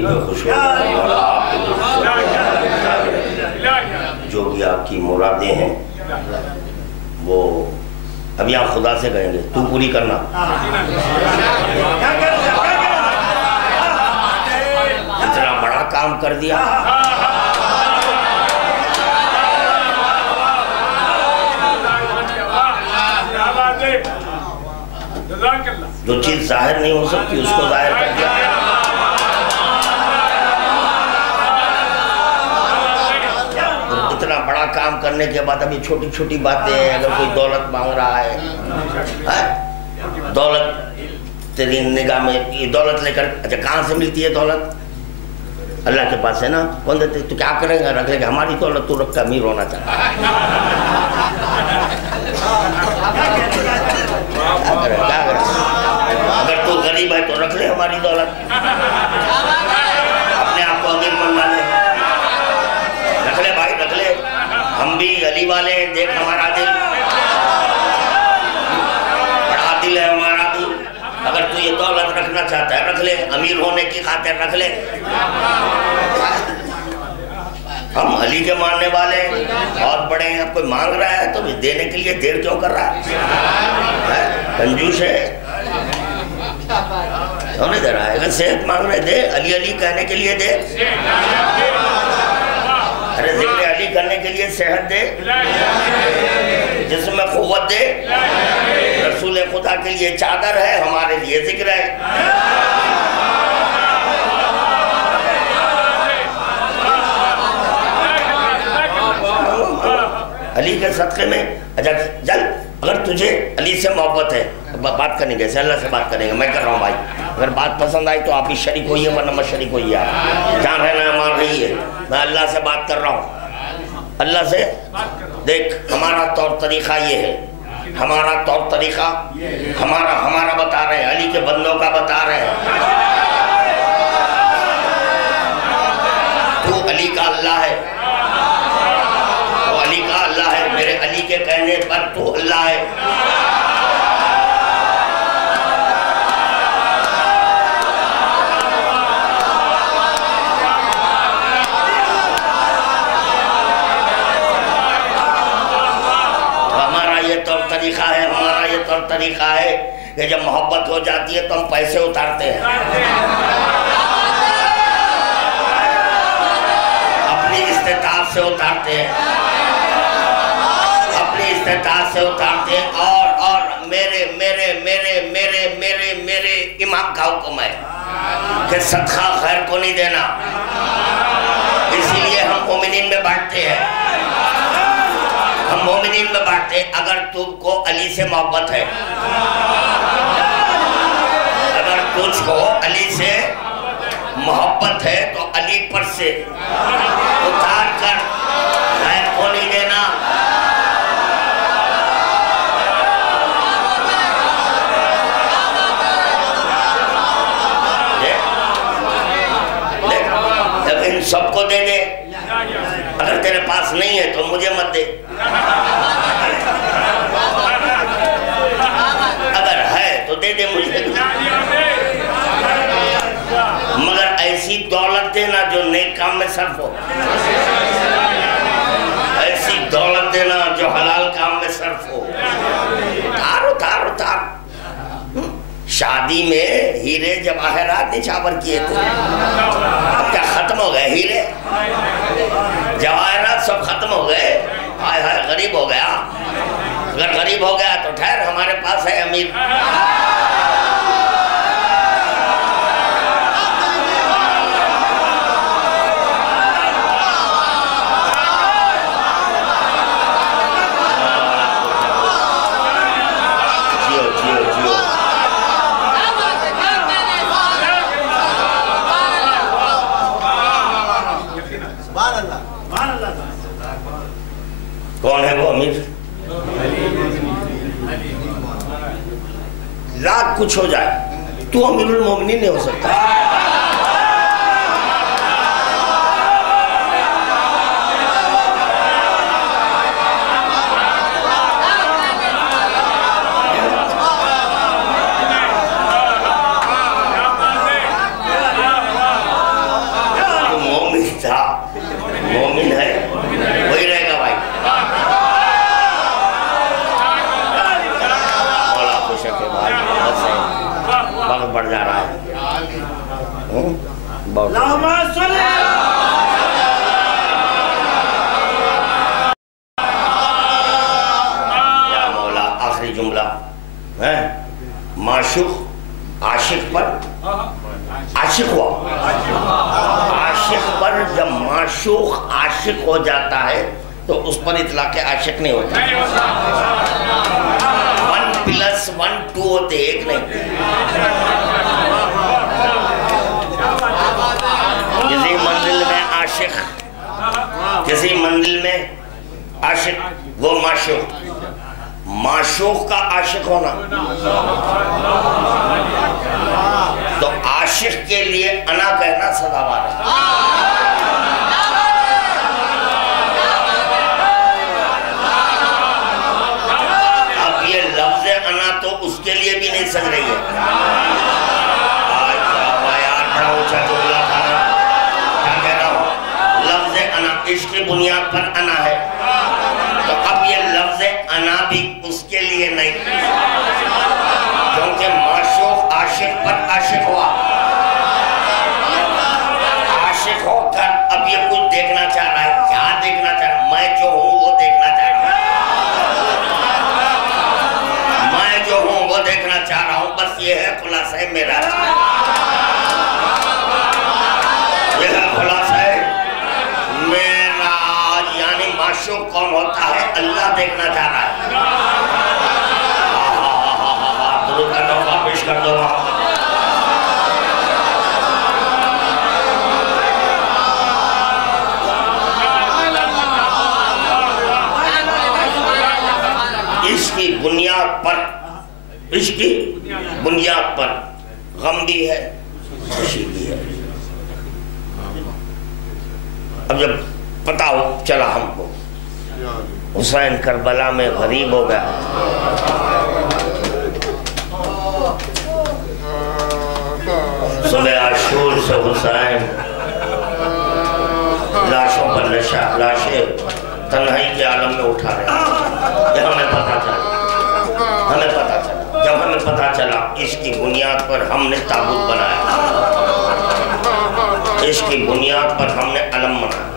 زندگی پہ خوش ہو جائے اور آپ جو بھی آپ کی مرادیں ہیں وہ ابھی آپ خدا سے کہیں گے تو پوری کرنا. اتنا بڑا کام کر دیا. جو چیز ظاہر نہیں ہو سکتی اس کو ظاہر کر دیا. اتنا بڑا کام کرنے کے بعد ابھی چھوٹی چھوٹی باتیں ہیں. اگر کوئی دولت مانگ رہا ہے, دولت تیری نگاہ میں یہ دولت لے کر, اچھا کہاں سے ملتی ہے دولت؟ اللہ کے پاس ہے نا. کون دیتے؟ تو کیا کرے گا؟ رکھ لے گا. ہماری دولت تو رکھ کے امیر ہونا چاہتا ہے. کیا کرے؟ اگر تو غریب ہے تو رکھ لے ہماری دولت, اپنے آپ کو امیر بنوا لے. رکھ لے بھائی, رکھ لے. ہم بھی علی والے ہیں, دیکھ ہمارا دل, بڑا دل ہے ہمارا دل. اگر تو یہ دولت رکھنا چاہتا ہے رکھ لے, امیر ہونے کی خاطر رکھ لے. ہم علی کے ماننے والے ہیں, بہت بڑے ہیں. اب کوئی مانگ رہا ہے تو دینے کے لیے دیر کیوں کر رہا ہے؟ کنجوس ہے, کیوں نہیں دے رہا ہے؟ اگر صحت مانگ رہے دے, علی علی کہنے کے لیے دے. ارے ذکر علی کرنے کے لیے صحت دے, جسم میں قوت دے. رسول خدا کے لیے چادر ہے, ہمارے لیے ذکر ہے. علی کے صدقے میں. اچھا جل, اگر تجھے علی سے محبت ہے, بات کریں گے, اللہ سے بات کریں گے. میں کر رہا ہوں بھائی, اگر بات پسند آئی تو آپ بھی شریک ہوئیے, ورنہ مت شریک ہوئیے. آپ جہاں رہنا ہے مان رہی ہے. میں اللہ سے بات کر رہا ہوں, اللہ سے. دیکھ ہمارا طور طریقہ یہ ہے, ہمارا طور طریقہ ہمارا بتا رہے ہیں, علی کے بندوں کا بتا رہے ہیں. تو علی کا اللہ ہے, تو علی کا اللہ ہے. میرے علی کے کہنے پر تو اللہ ہے. ہمارا یہ طور طریقہ ہے کہ جب محبت ہو جاتی ہے تو ہم پیسے اتارتے ہیں, اپنی استطاعت سے اتارتے ہیں, اپنی استطاعت سے اتارتے ہیں. اور میرے میرے میرے میرے میرے میرے امام کا حکم ہے کہ صدقہ غیر کو نہیں دینا. اسی لیے ہم مومنین میں بانٹتے ہیں, ہم مومنین میں بانٹتے ہیں. اگر تم کو علی سے محبت ہے, اگر تجھ کو علی سے محبت ہے تو علی پر سے اتار کر غیر کو نہیں دینا. جب ان سب کو دے دے, اگر تیرے پاس نہیں ہے تو مجھے مت دے, اگر ہے تو دے دے مجھے. مگر ایسی دولت دینا جو نیک کام میں صرف ہو, ایسی دولت دینا جو حلال کام میں صرف ہو. اتار. شادی میں ہیرے جواہرات نچھاور کیے تھے, اب کیا ختم ہو گئے ہیرے جواہرات سب ختم ہو گئے. ہائے ہائے غریب ہو گیا. اگر غریب ہو گیا تو ٹھہر, ہمارے پاس ہے امیر. کون ہے وہ امیر؟ لاکھ کچھ ہو جائے تو امیر المومنین نہیں ہو سکتا. یا مولا آخری جملہ ہے معشوق عاشق پر عاشق ہوا، عاشق پر جب معشوق عاشق ہو جاتا ہے تو اس پر اطلاق عاشق نہیں ہوتا، 1+1 2 ہوتے ایک نہیں۔ کسی منزل میں عاشق، کسی منزل میں عاشق، وہ معشوق، معشوق کا عاشق ہونا، تو عاشق کے لیے انا کہنا سزاوار ہے۔ اب یہ لفظ انا تو اس کے لیے بھی نہیں سج رہی ہے۔ عشق کی بنیاد پر انا ہے، تو اب یہ لفظ انا بھی اس کے لیے نہیں، کیونکہ معشوق عاشق پر عاشق ہوا، عاشق ہو کر اب یہ کچھ دیکھنا چاہ رہا ہے۔ کیا دیکھنا چاہ رہا ہے؟ میں جو ہوں وہ دیکھنا چاہ رہا ہوں، میں جو ہوں وہ دیکھنا چاہ رہا ہوں، بس یہ ہے خلاصہ میرا، یہ ہے خلاصہ معشوق کون ہوتا ہے؟ اللہ دیکھنا چاہ رہا ہے۔ درود کا تحفہ پیش کر دو۔ اس کی بنیاد پر، اس کی بنیاد پر غم بھی ہے، خوشی بھی ہے۔ اب جب پتہ چلا ہم کو حسین کربلا میں غریب ہو گیا، صبح عاشور سے حسین لاشوں پر لاشیں تنہائی کے عالم میں اٹھا رہے ہیں۔ جب ہمیں پتہ چلا اس کی بنیاد پر ہم نے تابوت بنایا، اس کی بنیاد پر ہم نے علم بنایا،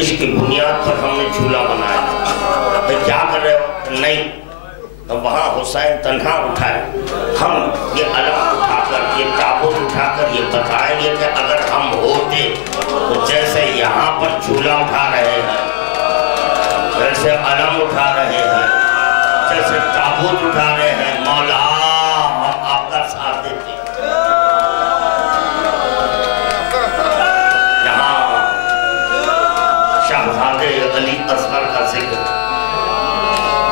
اس کی بنیاد پر ہم نے جھولا بنایا، تو کیا کر رہے ہو؟ نہیں، وہاں حسین تنہا اٹھائے، ہم یہ علم اٹھا کر، یہ تابوت اٹھا کر یہ بتائیں گے کہ اگر ہم ہوتے تو جیسے یہاں پر جھولا اٹھا رہے ہیں، جیسے علم اٹھا رہے ہیں، جیسے تابوت اٹھا رہے ہیں، مولا ہم آپ کا ساتھ دیتے۔ شہزادے علی اصغر کا ذکر،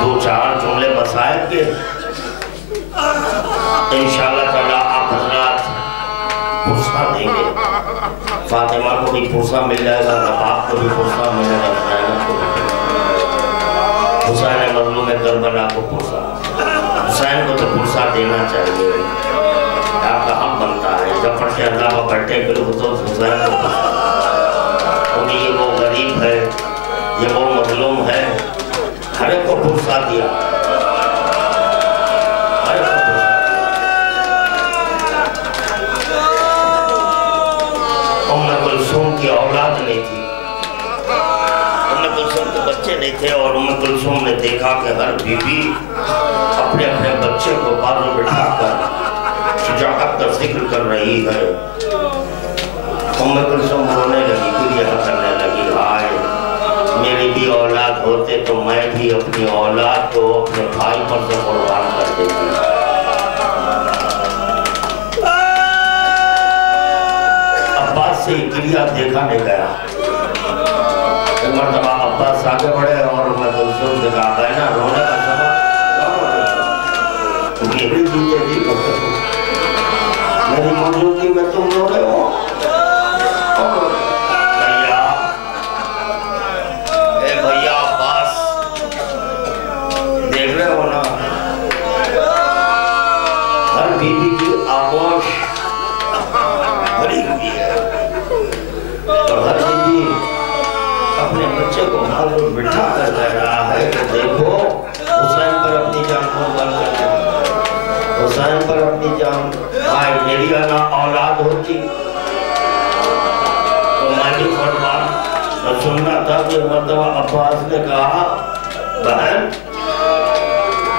2-4 جملے مسائل کے انشاءاللہ تعالیٰ آپ حضرات پرسہ دیں گے۔ فاطمہ کو بھی پرسہ مل جائے گا، نباب کو بھی پرسہ مل جائے گا، حسین مظلوم کربلا کو پرسہ، حسین کو تو پرسہ دینا چاہیے، آپ کا حق بنتا ہے۔ جب فرش اللہ پر بیٹھے پھر تو حسین کو پرسہ، کیونکہ یہ وہ غریب ہے، یہ وہ مظلوم ہے، ہر ایک کو پرسہ دیا، ہر ایک کو پرسہ دیا۔ ام کلثوم کی اولاد نہیں تھی، ام کلثوم کے بچے نہیں تھے، اور ام کلثوم نے دیکھا کہ ہر بی بی اپنے اپنے بچے کو بازو بٹھا کر شجاعت کا ذکر کر رہی ہے۔ ام کلثوم رونے لگی، گریہ کرنے لگی، ہائے میری بھی اولاد ہوتے تو میں بھی اپنی اولاد کو اپنے بھائی پر سے قربان کر دیتی۔ عباس سے گریہ دیکھا نہیں گیا، ایک مرتبہ عباس آگے بڑھے اور ام کلثوم سے کہا گیا نا رونے کا سبب میری جیتے جی میری موجودگی میں تم رو رہے ہو۔ بھیا عباس دیکھ رہے ہو نا، ہر بی بی کی آغوش بھری ہوئی ہے، اور ہر بی بی اپنے بچے کو بھالو بٹھا کر کہہ رہا ہے کہ دیکھو حسین پر اپنی جان قربان کرتے ہیں، حسین پر اپنی جان، آئے میری انا اولاد ہوتی مرتبہ عباس نے کہا بہن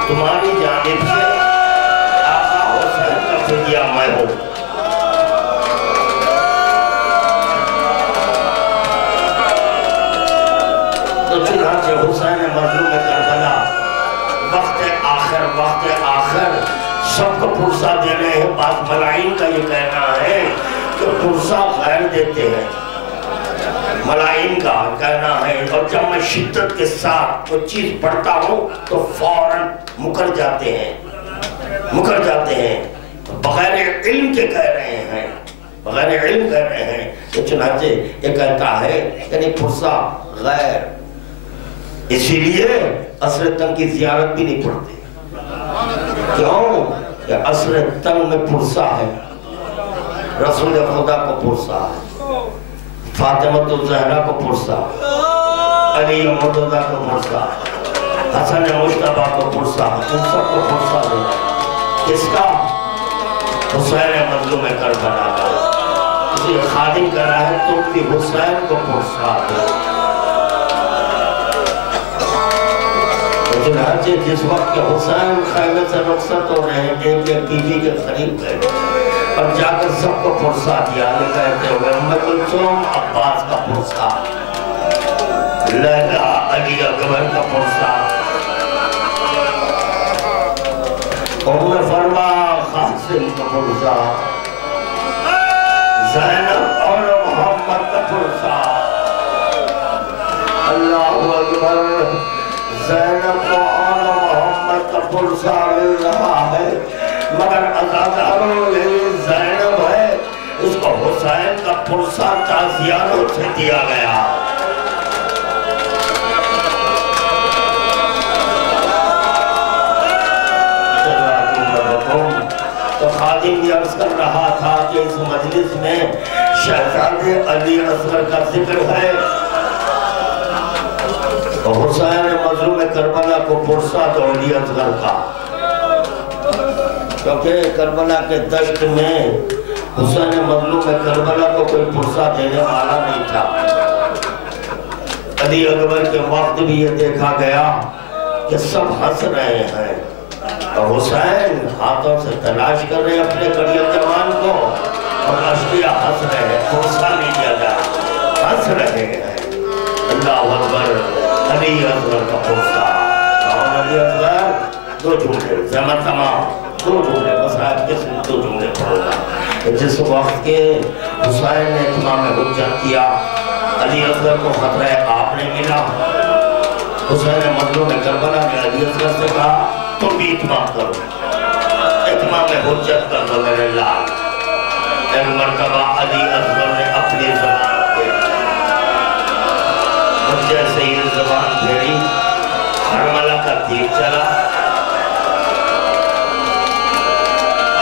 تمہاری جانب سے آقا حسین کا فدیہ میں ہوں. تو چنانچہ حسین مظلوم کربلا وقت آخر سب کو پرسہ دے رہے ہیں. بعض ملائن کا یہ کہنا ہے کہ پرسہ غیر دیتے ہیں. ملائن کا کہنا ہے اور جب میں شدت کے ساتھ کوئی چیز پڑھتا ہوں تو فوراً مکر جاتے ہیں بغیر علم کے کہہ رہے ہیں تو چنانچہ یہ کہتا ہے یعنی پرسہ غیر. اسی لیے عصر تنگ کی زیارت بھی نہیں پڑھتے. کیوں کہ عصر تنگ میں پرسہ ہے. رسول خدا کو پرسہ ہے, فاطمہ الزہرا کو پرسہ, علی مرتضیٰ کو پرسہ, حسن مجتبیٰ کو پرسہ, ان سب کو پرسہ دینا. کس کا؟ حسین مظلوم کربلا کا. اسی خادم کہہ رہا ہے تم بھی حسین کو پرسہ دو. چنانچہ جس وقت کے حسین خیمے سے رخصت ہو رہے ہیں ایک بیوی کے قریب گئے اور جا کر سب کو پرسہ دیا. یہ کہتے ہوئے ام کلثوم عباس کا پرسہ, لیلا علی اکبر کا پرسہ, ام فرما قاسم کا پرسہ, زینب اور محمد کا پرسہ. اللہ اکبر. زینب کو اور محمد کا پرسہ مل رہا ہے مگر عزاداروں میں زینب ہے اس کو حسین کا پرسہ تعزیانوں سے دیا گیا. تو خادم یہ عرض کر رہا تھا کہ اس مجلس میں شہزادے علی اصغر کا ذکر ہے. حسین مظلوم کربلا کو پرسہ دو علی اصغر کا, کیونکہ کربلا کے دشت میں حسین مظلوم کربلا کو کوئی پرسہ دینے والا نہیں تھا. علی اکبر کے وقت بھی یہ دیکھا گیا کہ سب ہنس رہے ہیں اور حسین ہاتھوں سے تلاش کر رہے ہیں اپنے کڑی جوان کو اور اشقیہ ہنس رہے ہیں. پرسہ نہیں دیا جائے, ہنس رہے ہیں. اللہ اکبر. علی اصغر کا پرسہ. اور علی اصغر دو جملے زحمت تمام دو جملے بس آج کے صرف دو جملے پڑھوگا. جس وقت کے حسین نے اتمام حجت کیا علی اصغر کو خطرہ آپ نے ملا. حسین مظلوم کربلا نے علی اصغر سے کہا تم بھی اتمام کرو, اتمام حجت کر دو میرے لال. ایک مرتبہ علی اصغر نے اپنی زبان جیسے یہ زبان پھیری حرملہ کا تیر چلا.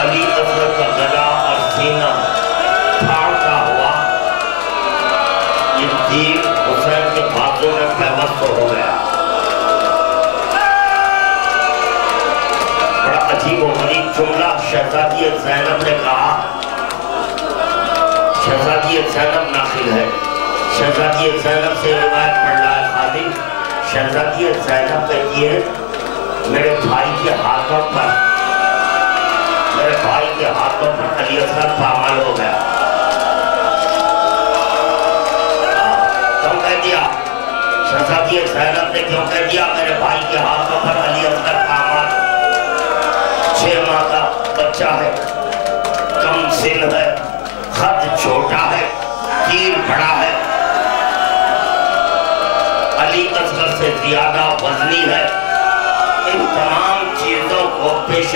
علی اصغر کا گلا اور سینہ پھاڑتا ہوا یہ تیر حسین کے بازوں میں پیوست ہو گیا. بڑا عجیب و غریب جملہ شہزادی زینب نے کہا. شہزادی زینب ناقل ہے. شہزادی زینب سے روایت پڑھ رہا ہے خادم. شہزادی زینب کہتی ہے میرے بھائی کے ہاتھوں پر علی اصغر پامال ہو گیا. کیوں کہہ دیا شہزادی زینب نے, کیوں کہہ دیا میرے بھائی کے ہاتھوں پر علی اصغر پامال؟ 6 ماہ کا بچہ ہے, کم سن ہے, خط چھوٹا ہے, تیر بڑا ہے, علی اصغر سے زیادہ وزنی ہے. ان تمام چیزوں کو پیش